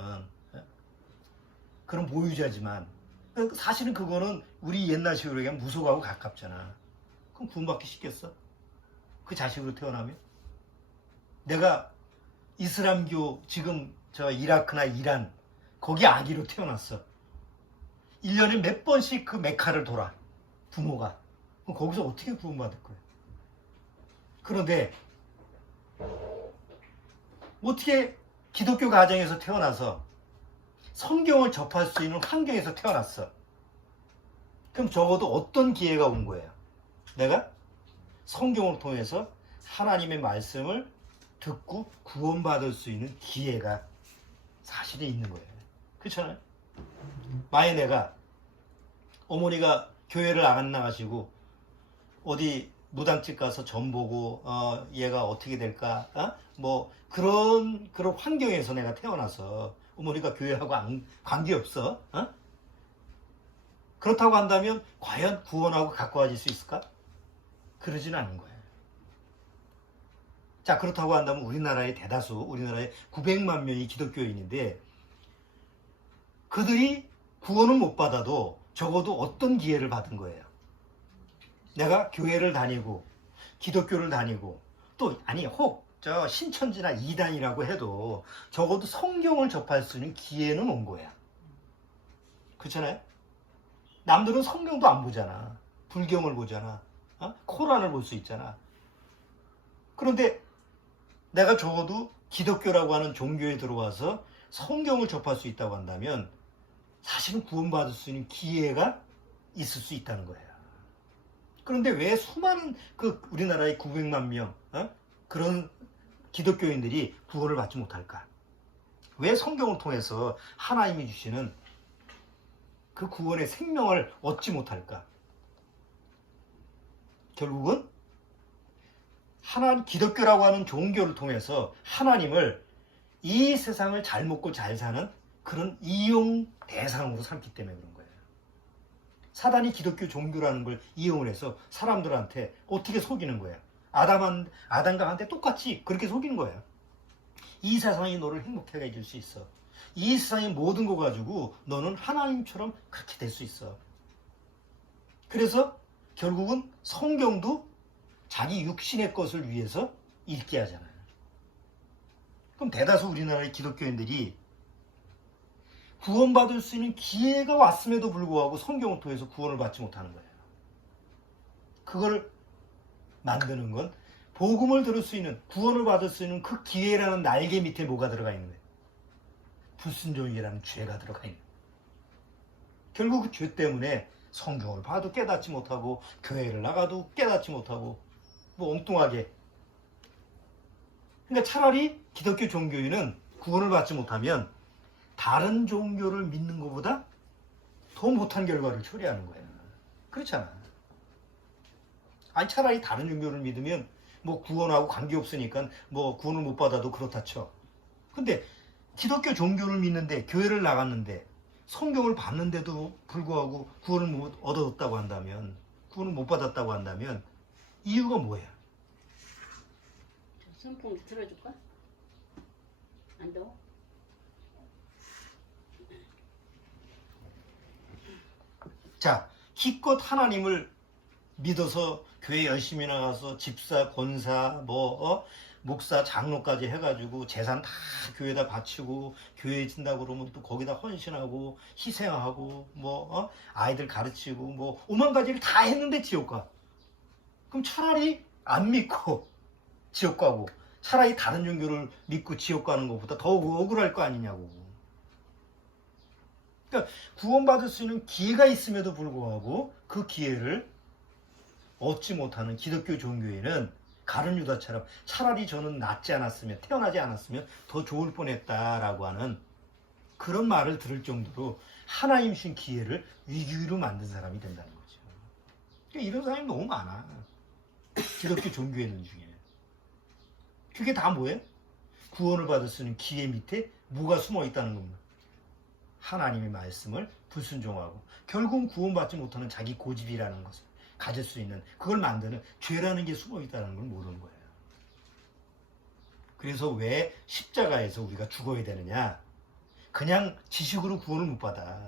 그런 보유자지만, 사실은 그거는 우리 옛날식으로 얘기하면 무속하고 가깝잖아. 그럼 구원받기 쉽겠어? 그 자식으로 태어나면? 내가 이슬람교 지금 이라크나 이란 거기 아기로 태어났어. 1년에 몇 번씩 그 메카를 돌아, 부모가. 그럼 거기서 어떻게 구원받을 거야? 그런데 어떻게 기독교 가정에서 태어나서 성경을 접할 수 있는 환경에서 태어났어. 그럼 적어도 어떤 기회가 온 거예요? 내가 성경을 통해서 하나님의 말씀을 듣고 구원받을 수 있는 기회가 사실은 있는 거예요. 그렇잖아요? 만약에 내가 어머니가 교회를 안 나가시고 어디 무당집 가서 점 보고 얘가 어떻게 될까, 뭐 그런 환경에서 내가 태어나서 어머니가 교회하고 관계없어, 그렇다고 한다면 과연 구원하고 가까워질 수 있을까? 그러지는 않는 거예요. 자, 그렇다고 한다면 우리나라의 대다수, 우리나라의 900만 명이 기독교인인데, 그들이 구원을 못 받아도 적어도 어떤 기회를 받은 거예요? 내가 교회를 다니고 기독교를 다니고 또 혹 신천지나 이단이라고 해도 적어도 성경을 접할 수 있는 기회는 온 거야. 그렇잖아요? 남들은 성경도 안 보잖아. 불경을 보잖아. 코란을 볼 수 있잖아. 그런데 내가 적어도 기독교라고 하는 종교에 들어와서 성경을 접할 수 있다고 한다면 사실은 구원받을 수 있는 기회가 있을 수 있다는 거예요. 그런데 왜 수많은 우리나라의 900만 명 그런 기독교인들이 구원을 받지 못할까? 왜 성경을 통해서 하나님이 주시는 그 구원의 생명을 얻지 못할까? 결국은 기독교라고 하는 종교를 통해서 하나님을 이 세상을 잘 먹고 잘 사는 그런 이용 대상으로 삼기 때문에 그런 거예요. 사단이 기독교 종교라는 걸 이용을 해서 사람들한테 어떻게 속이는 거예요? 아담과 한테 똑같이 그렇게 속이는 거예요. 이 세상이 너를 행복하게 해줄 수 있어. 이 세상의 모든 거 가지고 너는 하나님처럼 그렇게 될 수 있어. 그래서 결국은 성경도 자기 육신의 것을 위해서 읽게 하잖아요. 그럼 대다수 우리나라의 기독교인들이 구원받을 수 있는 기회가 왔음에도 불구하고 성경을 통해서 구원을 받지 못하는 거예요. 그걸 만드는 건 복음을 들을 수 있는, 구원을 받을 수 있는 그 기회라는 날개 밑에 뭐가 들어가 있는 거예요? 불순종이라는 죄가 들어가 있는 거예요. 결국 그 죄 때문에 성경을 봐도 깨닫지 못하고 교회를 나가도 깨닫지 못하고 뭐 엉뚱하게. 그러니까 차라리 기독교 종교인은 구원을 받지 못하면 다른 종교를 믿는 것보다 더 못한 결과를 초래하는 거예요. 그렇잖아. 아니 차라리 다른 종교를 믿으면 뭐 구원하고 관계없으니까 뭐 구원을 못 받아도 그렇다 쳐. 근데 기독교 종교를 믿는데 교회를 나갔는데 성경을 봤는데도 불구하고 구원을 못 얻었다고 한다면, 구원을 못 받았다고 한다면 이유가 뭐예요? 저 선풍기 틀어줄까? 안 더워? 자, 기껏 하나님을 믿어서 교회 열심히 나가서 집사, 권사, 목사, 장로까지 해가지고 재산 다 교회에다 바치고 교회에 진다고 그러면 또 거기다 헌신하고 희생하고 아이들 가르치고 뭐 오만 가지를 다 했는데 지옥 가. 그럼 차라리 안 믿고 지옥 가고 차라리 다른 종교를 믿고 지옥 가는 것보다 더 억울할 거 아니냐고. 그러니까 구원받을 수 있는 기회가 있음에도 불구하고 그 기회를 얻지 못하는 기독교 종교에는 가룟 유다처럼 차라리 저는 낫지 않았으면, 태어나지 않았으면 더 좋을 뻔했다라고 하는 그런 말을 들을 정도로 하나님 주신 기회를 위기로 만든 사람이 된다는 거죠. 그러니까 이런 사람이 너무 많아. 기독교 종교에는 중에. 그게 다 뭐예요? 구원을 받을 수 있는 기회 밑에 뭐가 숨어 있다는 겁니다. 하나님의 말씀을 불순종하고 결국은 구원받지 못하는 자기 고집이라는 것을 가질 수 있는, 그걸 만드는 죄라는 게 숨어 있다는 걸 모르는 거예요. 그래서 왜 십자가에서 우리가 죽어야 되느냐? 그냥 지식으로 구원을 못 받아.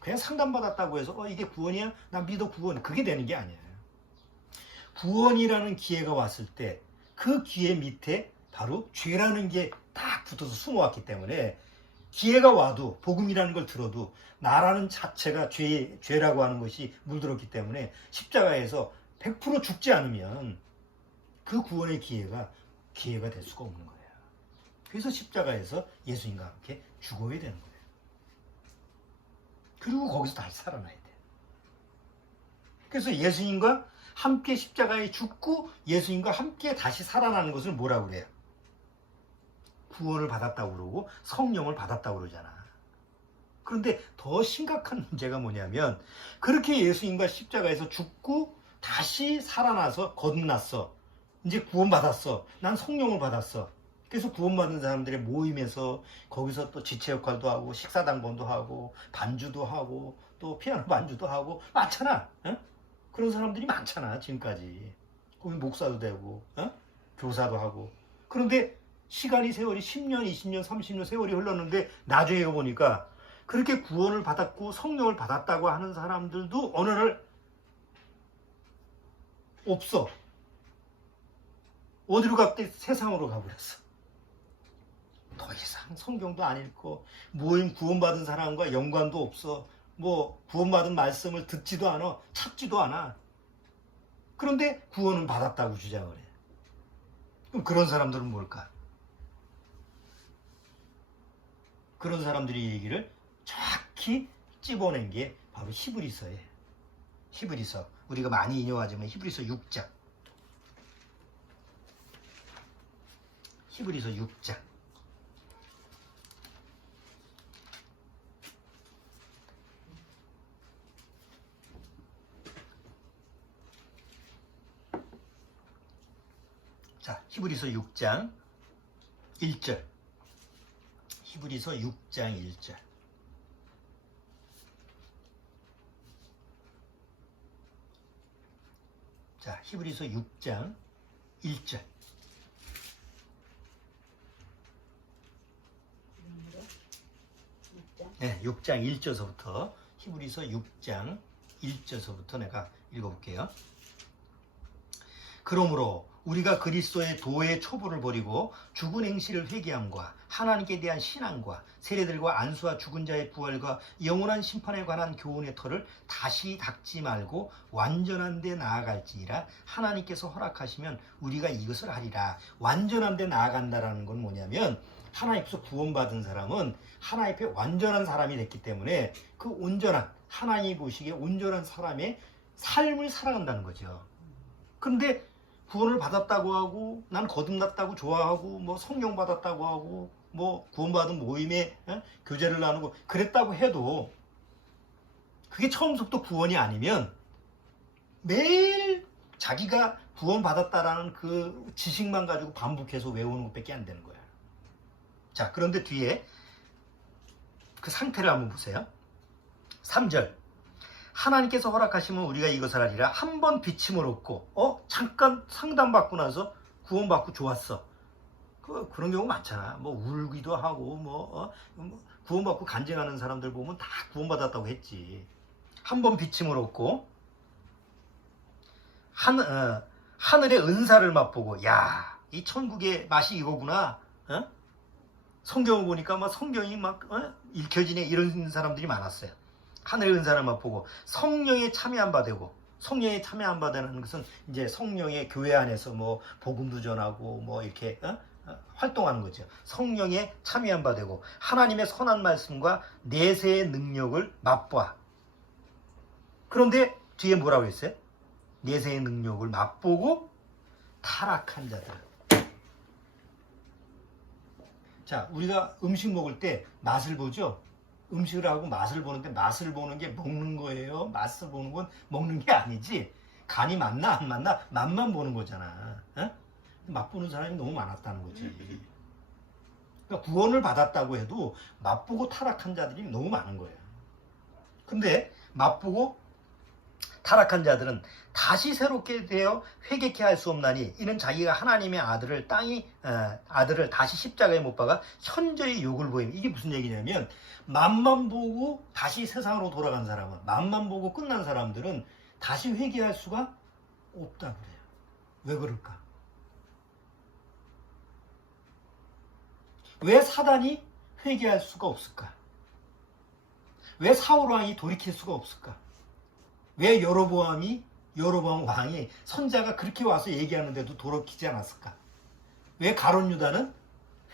그냥 상담받았다고 해서 이게 구원이야? 나 믿어 구원. 그게 되는 게 아니에요. 구원이라는 기회가 왔을 때 그 기회 밑에 바로 죄라는 게 딱 붙어서 숨어왔기 때문에 기회가 와도 복음이라는 걸 들어도 나라는 자체가 죄라고 하는 것이 물들었기 때문에 십자가에서 100% 죽지 않으면 그 구원의 기회가 될 수가 없는 거예요. 그래서 십자가에서 예수님과 함께 죽어야 되는 거예요. 그리고 거기서 다시 살아나야 돼요. 그래서 예수님과 함께 십자가에 죽고 예수님과 함께 다시 살아나는 것을 뭐라고 그래요? 구원을 받았다고 그러고 성령을 받았다고 그러잖아. 그런데 더 심각한 문제가 뭐냐면 그렇게 예수님과 십자가에서 죽고 다시 살아나서 거듭났어. 이제 구원받았어. 난 성령을 받았어. 그래서 구원받은 사람들의 모임에서 거기서 또 지체 역할도 하고 식사당번도 하고 반주도 하고 또 피아노 반주도 하고 많잖아. 어? 그런 사람들이 많잖아 지금까지. 거기 목사도 되고 교사도 하고. 그런데 시간이 세월이 10년, 20년, 30년 세월이 흘렀는데 나중에 보니까 그렇게 구원을 받았고 성령을 받았다고 하는 사람들도 어느 날 없어. 어디로 갔대? 세상으로 가버렸어. 더 이상 성경도 안 읽고 모임 구원받은 사람과 연관도 없어. 뭐 구원받은 말씀을 듣지도 않아. 찾지도 않아. 그런데 구원은 받았다고 주장을 해. 그럼 그런 사람들은 뭘까? 그런 사람들이 얘기를 정확히 찝어낸 게 바로 히브리서예요. 히브리서. 우리가 많이 인용하지만 히브리서 6장. 히브리서 6장. 자, 히브리서 6장 1절. 히브리서 6장 1절. 자, 히브리서 6장 1절. 네, 6장 1절서부터 히브리서 6장 1절서부터 내가 읽어볼게요. 그러므로 우리가 그리스도의 도의 초보를 버리고 죽은 행실을 회개함과 하나님께 대한 신앙과 세례들과 안수와 죽은 자의 부활과 영원한 심판에 관한 교훈의 터를 다시 닦지 말고 완전한 데 나아갈지니라. 하나님께서 허락하시면 우리가 이것을 하리라. 완전한 데 나아간다라는 건 뭐냐면 하나님께서 구원받은 사람은 하나님 앞에 완전한 사람이 됐기 때문에 그 온전한, 하나님이 보시기에 온전한 사람의 삶을 살아간다는 거죠. 그런데 구원을 받았다고 하고 난 거듭났다고 좋아하고 뭐 성령 받았다고 하고 뭐 구원받은 모임에 교제를 나누고 그랬다고 해도 그게 처음부터 구원이 아니면 매일 자기가 구원받았다라는 그 지식만 가지고 반복해서 외우는 것밖에 안 되는 거야. 자, 그런데 뒤에 그 상태를 한번 보세요. 3절. 하나님께서 허락하시면 우리가 이것을 하리라. 한 번 비침을 얻고 잠깐 상담받고 나서 구원받고 좋았어. 그런 경우 많잖아. 뭐 울기도 하고 구원받고 간증하는 사람들 보면 다 구원받았다고 했지. 한 번 비침을 얻고 하늘의 은사를 맛보고 야, 이 천국의 맛이 이거구나. 성경을 보니까 막 성경이 막 읽혀지네 이런 사람들이 많았어요. 하늘의 은사를 맛보고 성령에 참여한 바 되고, 성령에 참여한 바 되는 것은 이제 성령의 교회 안에서 뭐 복음도 전하고 뭐 이렇게 활동하는 거죠. 성령에 참여한 바 되고 하나님의 선한 말씀과 내세의 능력을 맛봐. 그런데 뒤에 뭐라고 했어요? 내세의 능력을 맛보고 타락한 자들. 자, 우리가 음식 먹을 때 맛을 보죠. 음식을 하고 맛을 보는데 맛을 보는 게 먹는 거예요. 맛을 보는 건 먹는 게 아니지. 간이 맞나 안 맞나 맛만 보는 거잖아. 맛보는 사람이 너무 많았다는 거지. 그러니까 구원을 받았다고 해도 맛보고 타락한 자들이 너무 많은 거예요. 근데 맛보고 타락한 자들은 다시 새롭게 되어 회개케 할 수 없나니 이는 자기가 하나님의 아들을 아들을 다시 십자가에 못 박아 현저히 욕을 보임. 이게 무슨 얘기냐면 맛만 보고 다시 세상으로 돌아간 사람은, 맛만 보고 끝난 사람들은 다시 회개할 수가 없다고 그래요. 왜 그럴까? 왜 사단이 회개할 수가 없을까? 왜 사울 왕이 돌이킬 수가 없을까? 왜 여로보암 왕이 선자가 그렇게 와서 얘기하는데도 돌이키지 않았을까? 왜 가룟 유다는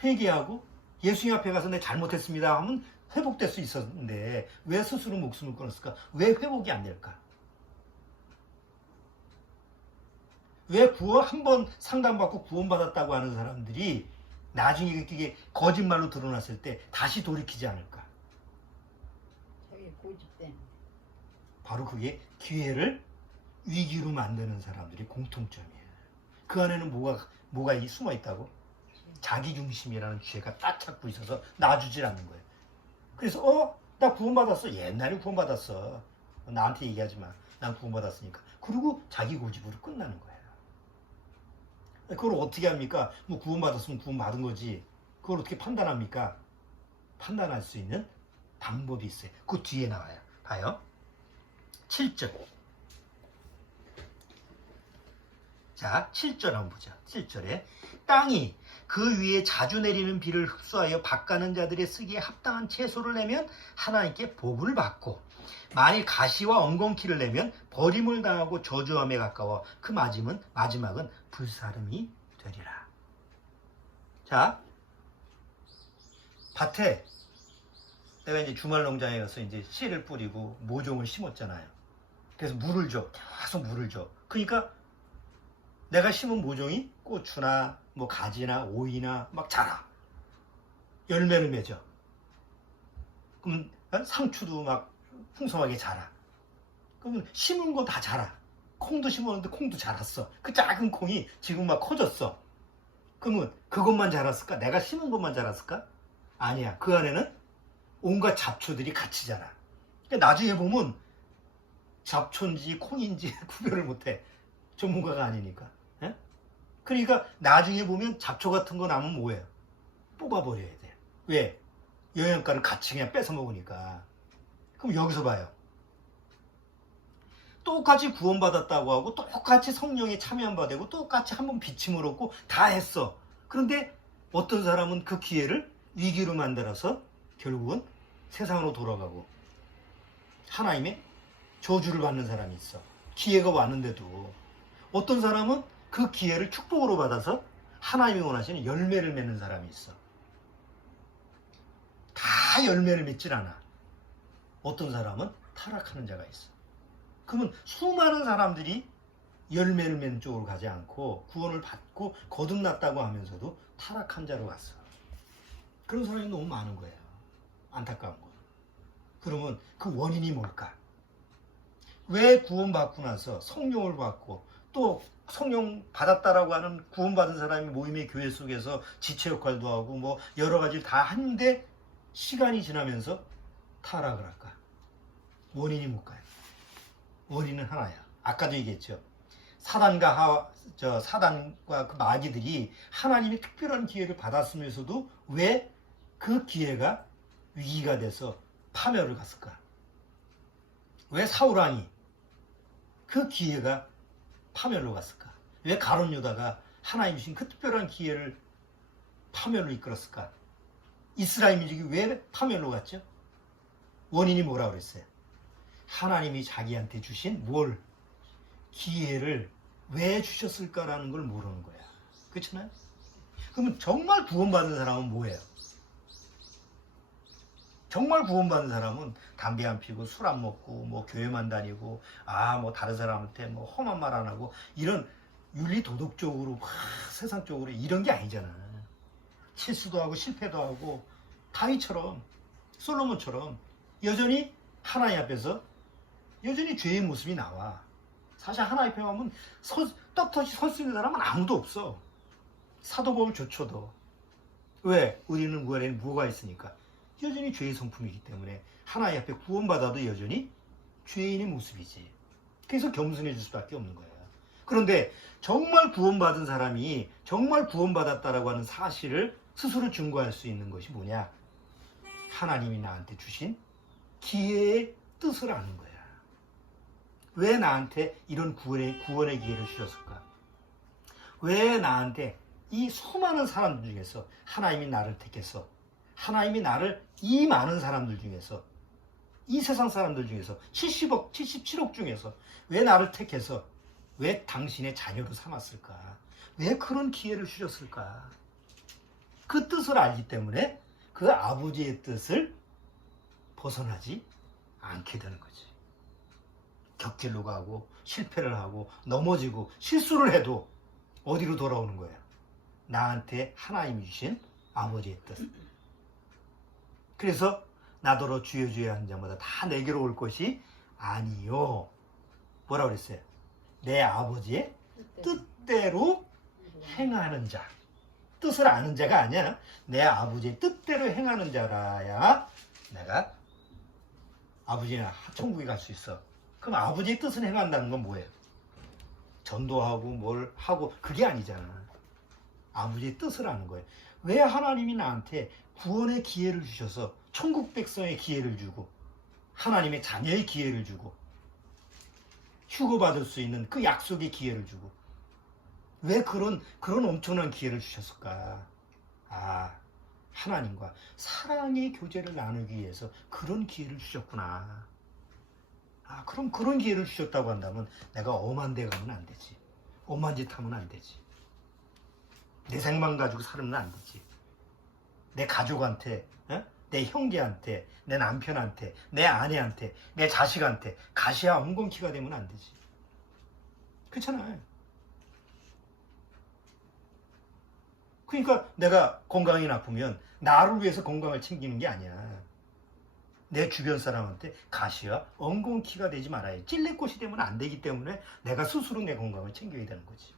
회개하고 예수님 앞에 가서 내 잘못했습니다 하면 회복될 수 있었는데 왜 스스로 목숨을 끊었을까? 왜 회복이 안 될까? 왜 한 번 상담받고 구원받았다고 하는 사람들이 나중에 그게 거짓말로 드러났을 때 다시 돌이키지 않을까? 자기 고집된. 바로 그게 기회를 위기로 만드는 사람들의 공통점이에요. 그 안에는 뭐가 숨어 있다고? 자기중심이라는 죄가 딱 잡고 있어서 놔주질 않는 거예요. 그래서 나 구원받았어. 옛날에 구원받았어. 나한테 얘기하지 마. 난 구원받았으니까. 그리고 자기 고집으로 끝나는 거예요. 그걸 어떻게 합니까? 뭐 구원받았으면 구원받은 거지. 그걸 어떻게 판단합니까? 판단할 수 있는 방법이 있어요. 그 뒤에 나와요. 봐요. 7절. 자, 7절 한번 보자. 7절에 땅이 그 위에 자주 내리는 비를 흡수하여 밭가는 자들의 쓰기에 합당한 채소를 내면 하나님께 복을 받고, 만일 가시와 엉겅퀴를 내면 버림을 당하고 저주함에 가까워 그 마지막은 불사름이 되리라. 자, 밭에 내가 이제 주말 농장에 가서 이제 씨를 뿌리고 모종을 심었잖아요. 그래서 물을 줘. 계속 물을 줘. 그러니까 내가 심은 모종이 고추나 뭐 가지나 오이나 막 자라. 열매를 맺어. 그럼 상추도 막 풍성하게 자라. 그러면 심은 거 다 자라. 콩도 심었는데 콩도 자랐어. 그 작은 콩이 지금 막 커졌어. 그러면 그것만 자랐을까? 내가 심은 것만 자랐을까? 아니야. 그 안에는 온갖 잡초들이 같이 자라. 그러니까 나중에 보면 잡초인지 콩인지 구별을 못해. 전문가가 아니니까. 에? 그러니까 나중에 보면 잡초 같은 거 나면 뭐예요? 뽑아버려야 돼. 왜? 영양가를 같이 그냥 뺏어 먹으니까. 그럼 여기서 봐요. 똑같이 구원받았다고 하고 똑같이 성령에 참여한 바 되고 똑같이 한번 비침을 얻고 다 했어. 그런데 어떤 사람은 그 기회를 위기로 만들어서 결국은 세상으로 돌아가고 하나님의 저주를 받는 사람이 있어. 기회가 왔는데도. 어떤 사람은 그 기회를 축복으로 받아서 하나님이 원하시는 열매를 맺는 사람이 있어. 다 열매를 맺질 않아. 어떤 사람은 타락하는 자가 있어. 그러면 수많은 사람들이 열매를 맺는 쪽으로 가지 않고 구원을 받고 거듭났다고 하면서도 타락한 자로 갔어. 그런 사람이 너무 많은 거예요. 안타까운 거. 그러면 그 원인이 뭘까? 왜 구원받고 나서 성령을 받고 또 성령 받았다라고 하는 구원받은 사람이 모임의 교회 속에서 지체 역할도 하고 뭐 여러 가지 다 하는데 시간이 지나면서 타락을 할까? 원인이 뭘까요? 원인은 하나야. 아까도 얘기했죠. 사단과 그 마귀들이 하나님이 특별한 기회를 받았으면서도 왜 그 기회가 위기가 돼서 파멸을 갔을까? 왜 사울왕이 그 기회가 파멸로 갔을까? 왜 가룟 유다가 하나님 주신 그 특별한 기회를 파멸로 이끌었을까? 이스라엘 민족이 왜 파멸로 갔죠? 원인이 뭐라고 그랬어요? 하나님이 자기한테 주신 기회를 왜 주셨을까라는 걸 모르는 거야. 그렇잖아요? 그러면 정말 구원받은 사람은 뭐예요? 정말 구원받은 사람은 담배 안 피고 술 안 먹고 뭐 교회만 다니고 뭐 다른 사람한테 뭐 험한 말 안 하고 이런 윤리 도덕적으로 막 세상적으로 이런 게 아니잖아. 실수도 하고 실패도 하고 다윗처럼 솔로몬처럼 여전히 하나님 앞에서 여전히 죄의 모습이 나와. 사실 하나님 앞에 가면 떳떳이 설 수 있는 사람은 아무도 없어. 사도바울조차도. 왜? 우리는 그 안에 뭐가 있으니까? 여전히 죄의 성품이기 때문에 하나님 앞에 구원받아도 여전히 죄인의 모습이지. 그래서 겸손해질 수밖에 없는 거야. 그런데 정말 구원받은 사람이 정말 구원받았다라고 하는 사실을 스스로 증거할 수 있는 것이 뭐냐? 하나님이 나한테 주신 기회의 뜻을 아는 거야. 왜 나한테 이런 구원의 기회를 주셨을까? 왜 나한테 이 수많은 사람들 중에서 하나님이 나를 택해서 하나님이 나를 이 많은 사람들 중에서 이 세상 사람들 중에서 70억, 77억 중에서 왜 나를 택해서 왜 당신의 자녀로 삼았을까? 왜 그런 기회를 주셨을까? 그 뜻을 알기 때문에 그 아버지의 뜻을 벗어나지 않게 되는 거지. 격길로 가고 실패를 하고 넘어지고 실수를 해도 어디로 돌아오는 거예요? 나한테 하나님이 주신 아버지의 뜻. 그래서 나더러 주여 주여 하는 자마다 다 내게로 올 것이 아니요. 뭐라고 그랬어요? 내 아버지의 뜻대로 행하는 자. 뜻을 아는 자가 아니야. 내 아버지의 뜻대로 행하는 자라야 내가 아버지나 천국에 갈 수 있어. 그럼 아버지의 뜻을 행한다는 건 뭐예요? 전도하고 뭘 하고 그게 아니잖아. 아버지의 뜻을 아는 거예요. 왜 하나님이 나한테 구원의 기회를 주셔서 천국 백성의 기회를 주고 하나님의 자녀의 기회를 주고 휴거받을 수 있는 그 약속의 기회를 주고 왜 그런 엄청난 기회를 주셨을까? 하나님과 사랑의 교제를 나누기 위해서 그런 기회를 주셨구나. 그럼 그런 기회를 주셨다고 한다면 내가 엄한 데 가면 안 되지. 엄한 짓 하면 안 되지. 내 생만 가지고 살면 안 되지. 내 가족한테, 내 형제한테, 내 남편한테, 내 아내한테, 내 자식한테 가시와 엉겅퀴가 되면 안 되지. 그렇잖아요. 그러니까 내가 건강이 나쁘면 나를 위해서 건강을 챙기는 게 아니야. 내 주변 사람한테 가시와 엉겅퀴가 되지 말아야 찔레꽃이 되면 안 되기 때문에 내가 스스로 내 건강을 챙겨야 되는 거지.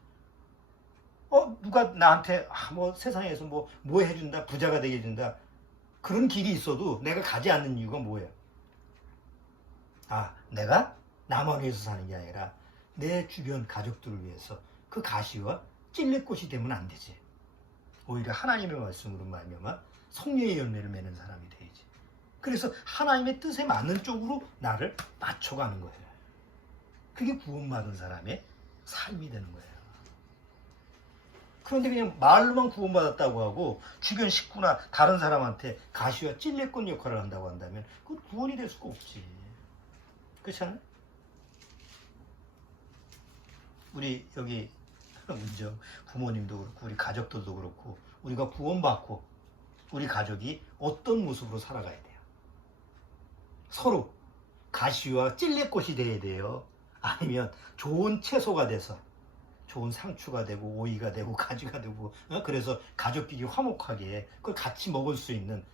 누가 나한테 세상에서 뭐 해준다, 부자가 되게 해준다 그런 길이 있어도 내가 가지 않는 이유가 뭐예요? 내가 나만 위해서 사는 게 아니라 내 주변 가족들을 위해서 그 가시와 찔레꽃이 되면 안 되지. 오히려 하나님의 말씀으로 말미암아 성령의 열매를 맺는 사람이 돼. 그래서 하나님의 뜻에 맞는 쪽으로 나를 맞춰가는 거예요. 그게 구원받은 사람의 삶이 되는 거예요. 그런데 그냥 말로만 구원받았다고 하고 주변 식구나 다른 사람한테 가시와 찔레꾼 역할을 한다고 한다면 그건 구원이 될 수가 없지. 그렇지 않아요? 우리 여기 문정 부모님도 그렇고 우리 가족들도 그렇고 우리가 구원받고 우리 가족이 어떤 모습으로 살아가야 돼요? 서로 가시와 찔레꽃이 돼야 돼요. 아니면 좋은 채소가 돼서 좋은 상추가 되고 오이가 되고 가지가 되고 그래서 가족끼리 화목하게 그걸 같이 먹을 수 있는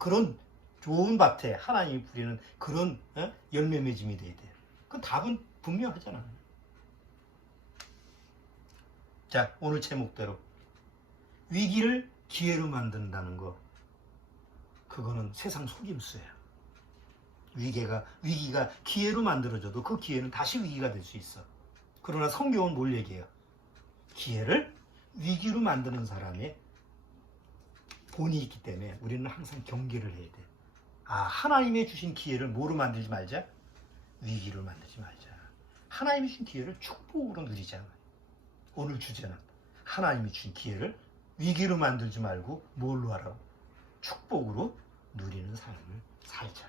그런 좋은 밭에 하나님이 부리는 그런 열매 맺음이 돼야 돼요. 그 답은 분명하잖아요. 자, 오늘 제목대로 위기를 기회로 만든다는 거, 그거는 세상 속임수예요. 위기가 기회로 만들어져도 그 기회는 다시 위기가 될 수 있어. 그러나 성경은 뭘 얘기해요? 기회를 위기로 만드는 사람의 본이 있기 때문에 우리는 항상 경계를 해야 돼. 하나님의 주신 기회를 뭐로 만들지 말자? 위기로 만들지 말자. 하나님이 주신 기회를 축복으로 누리자. 오늘 주제는 하나님이 주신 기회를 위기로 만들지 말고 뭘로 하라고? 축복으로 누리는 삶을 살자.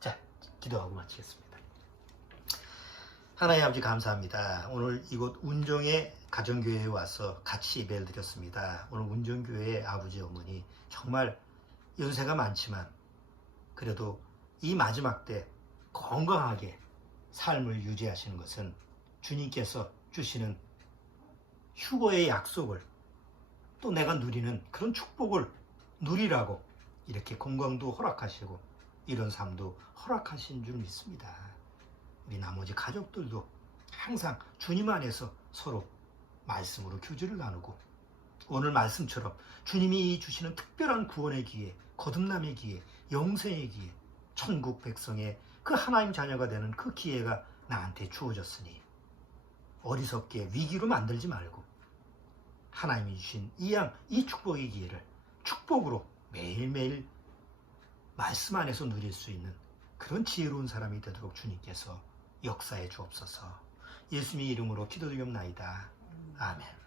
자, 기도하고 마치겠습니다. 하나님 아버지 감사합니다. 오늘 이곳 운정의 가정교회에 와서 같이 예배를 드렸습니다. 오늘 운정교회의 아버지 어머니 정말 연세가 많지만 그래도 이 마지막 때 건강하게 삶을 유지하시는 것은 주님께서 주시는 휴거의 약속을 또 내가 누리는 그런 축복을 누리라고 이렇게 건강도 허락하시고 이런 삶도 허락하신 줄 믿습니다. 우리 나머지 가족들도 항상 주님 안에서 서로 말씀으로 교제를 나누고 오늘 말씀처럼 주님이 주시는 특별한 구원의 기회, 거듭남의 기회, 영생의 기회, 천국 백성의 그 하나님 자녀가 되는 그 기회가 나한테 주어졌으니 어리석게 위기로 만들지 말고 하나님이 주신 이 축복의 기회를 축복으로 매일매일 말씀 안에서 누릴 수 있는 그런 지혜로운 사람이 되도록 주님께서 역사해 주옵소서. 예수님의 이름으로 기도드리옵나이다. 아멘.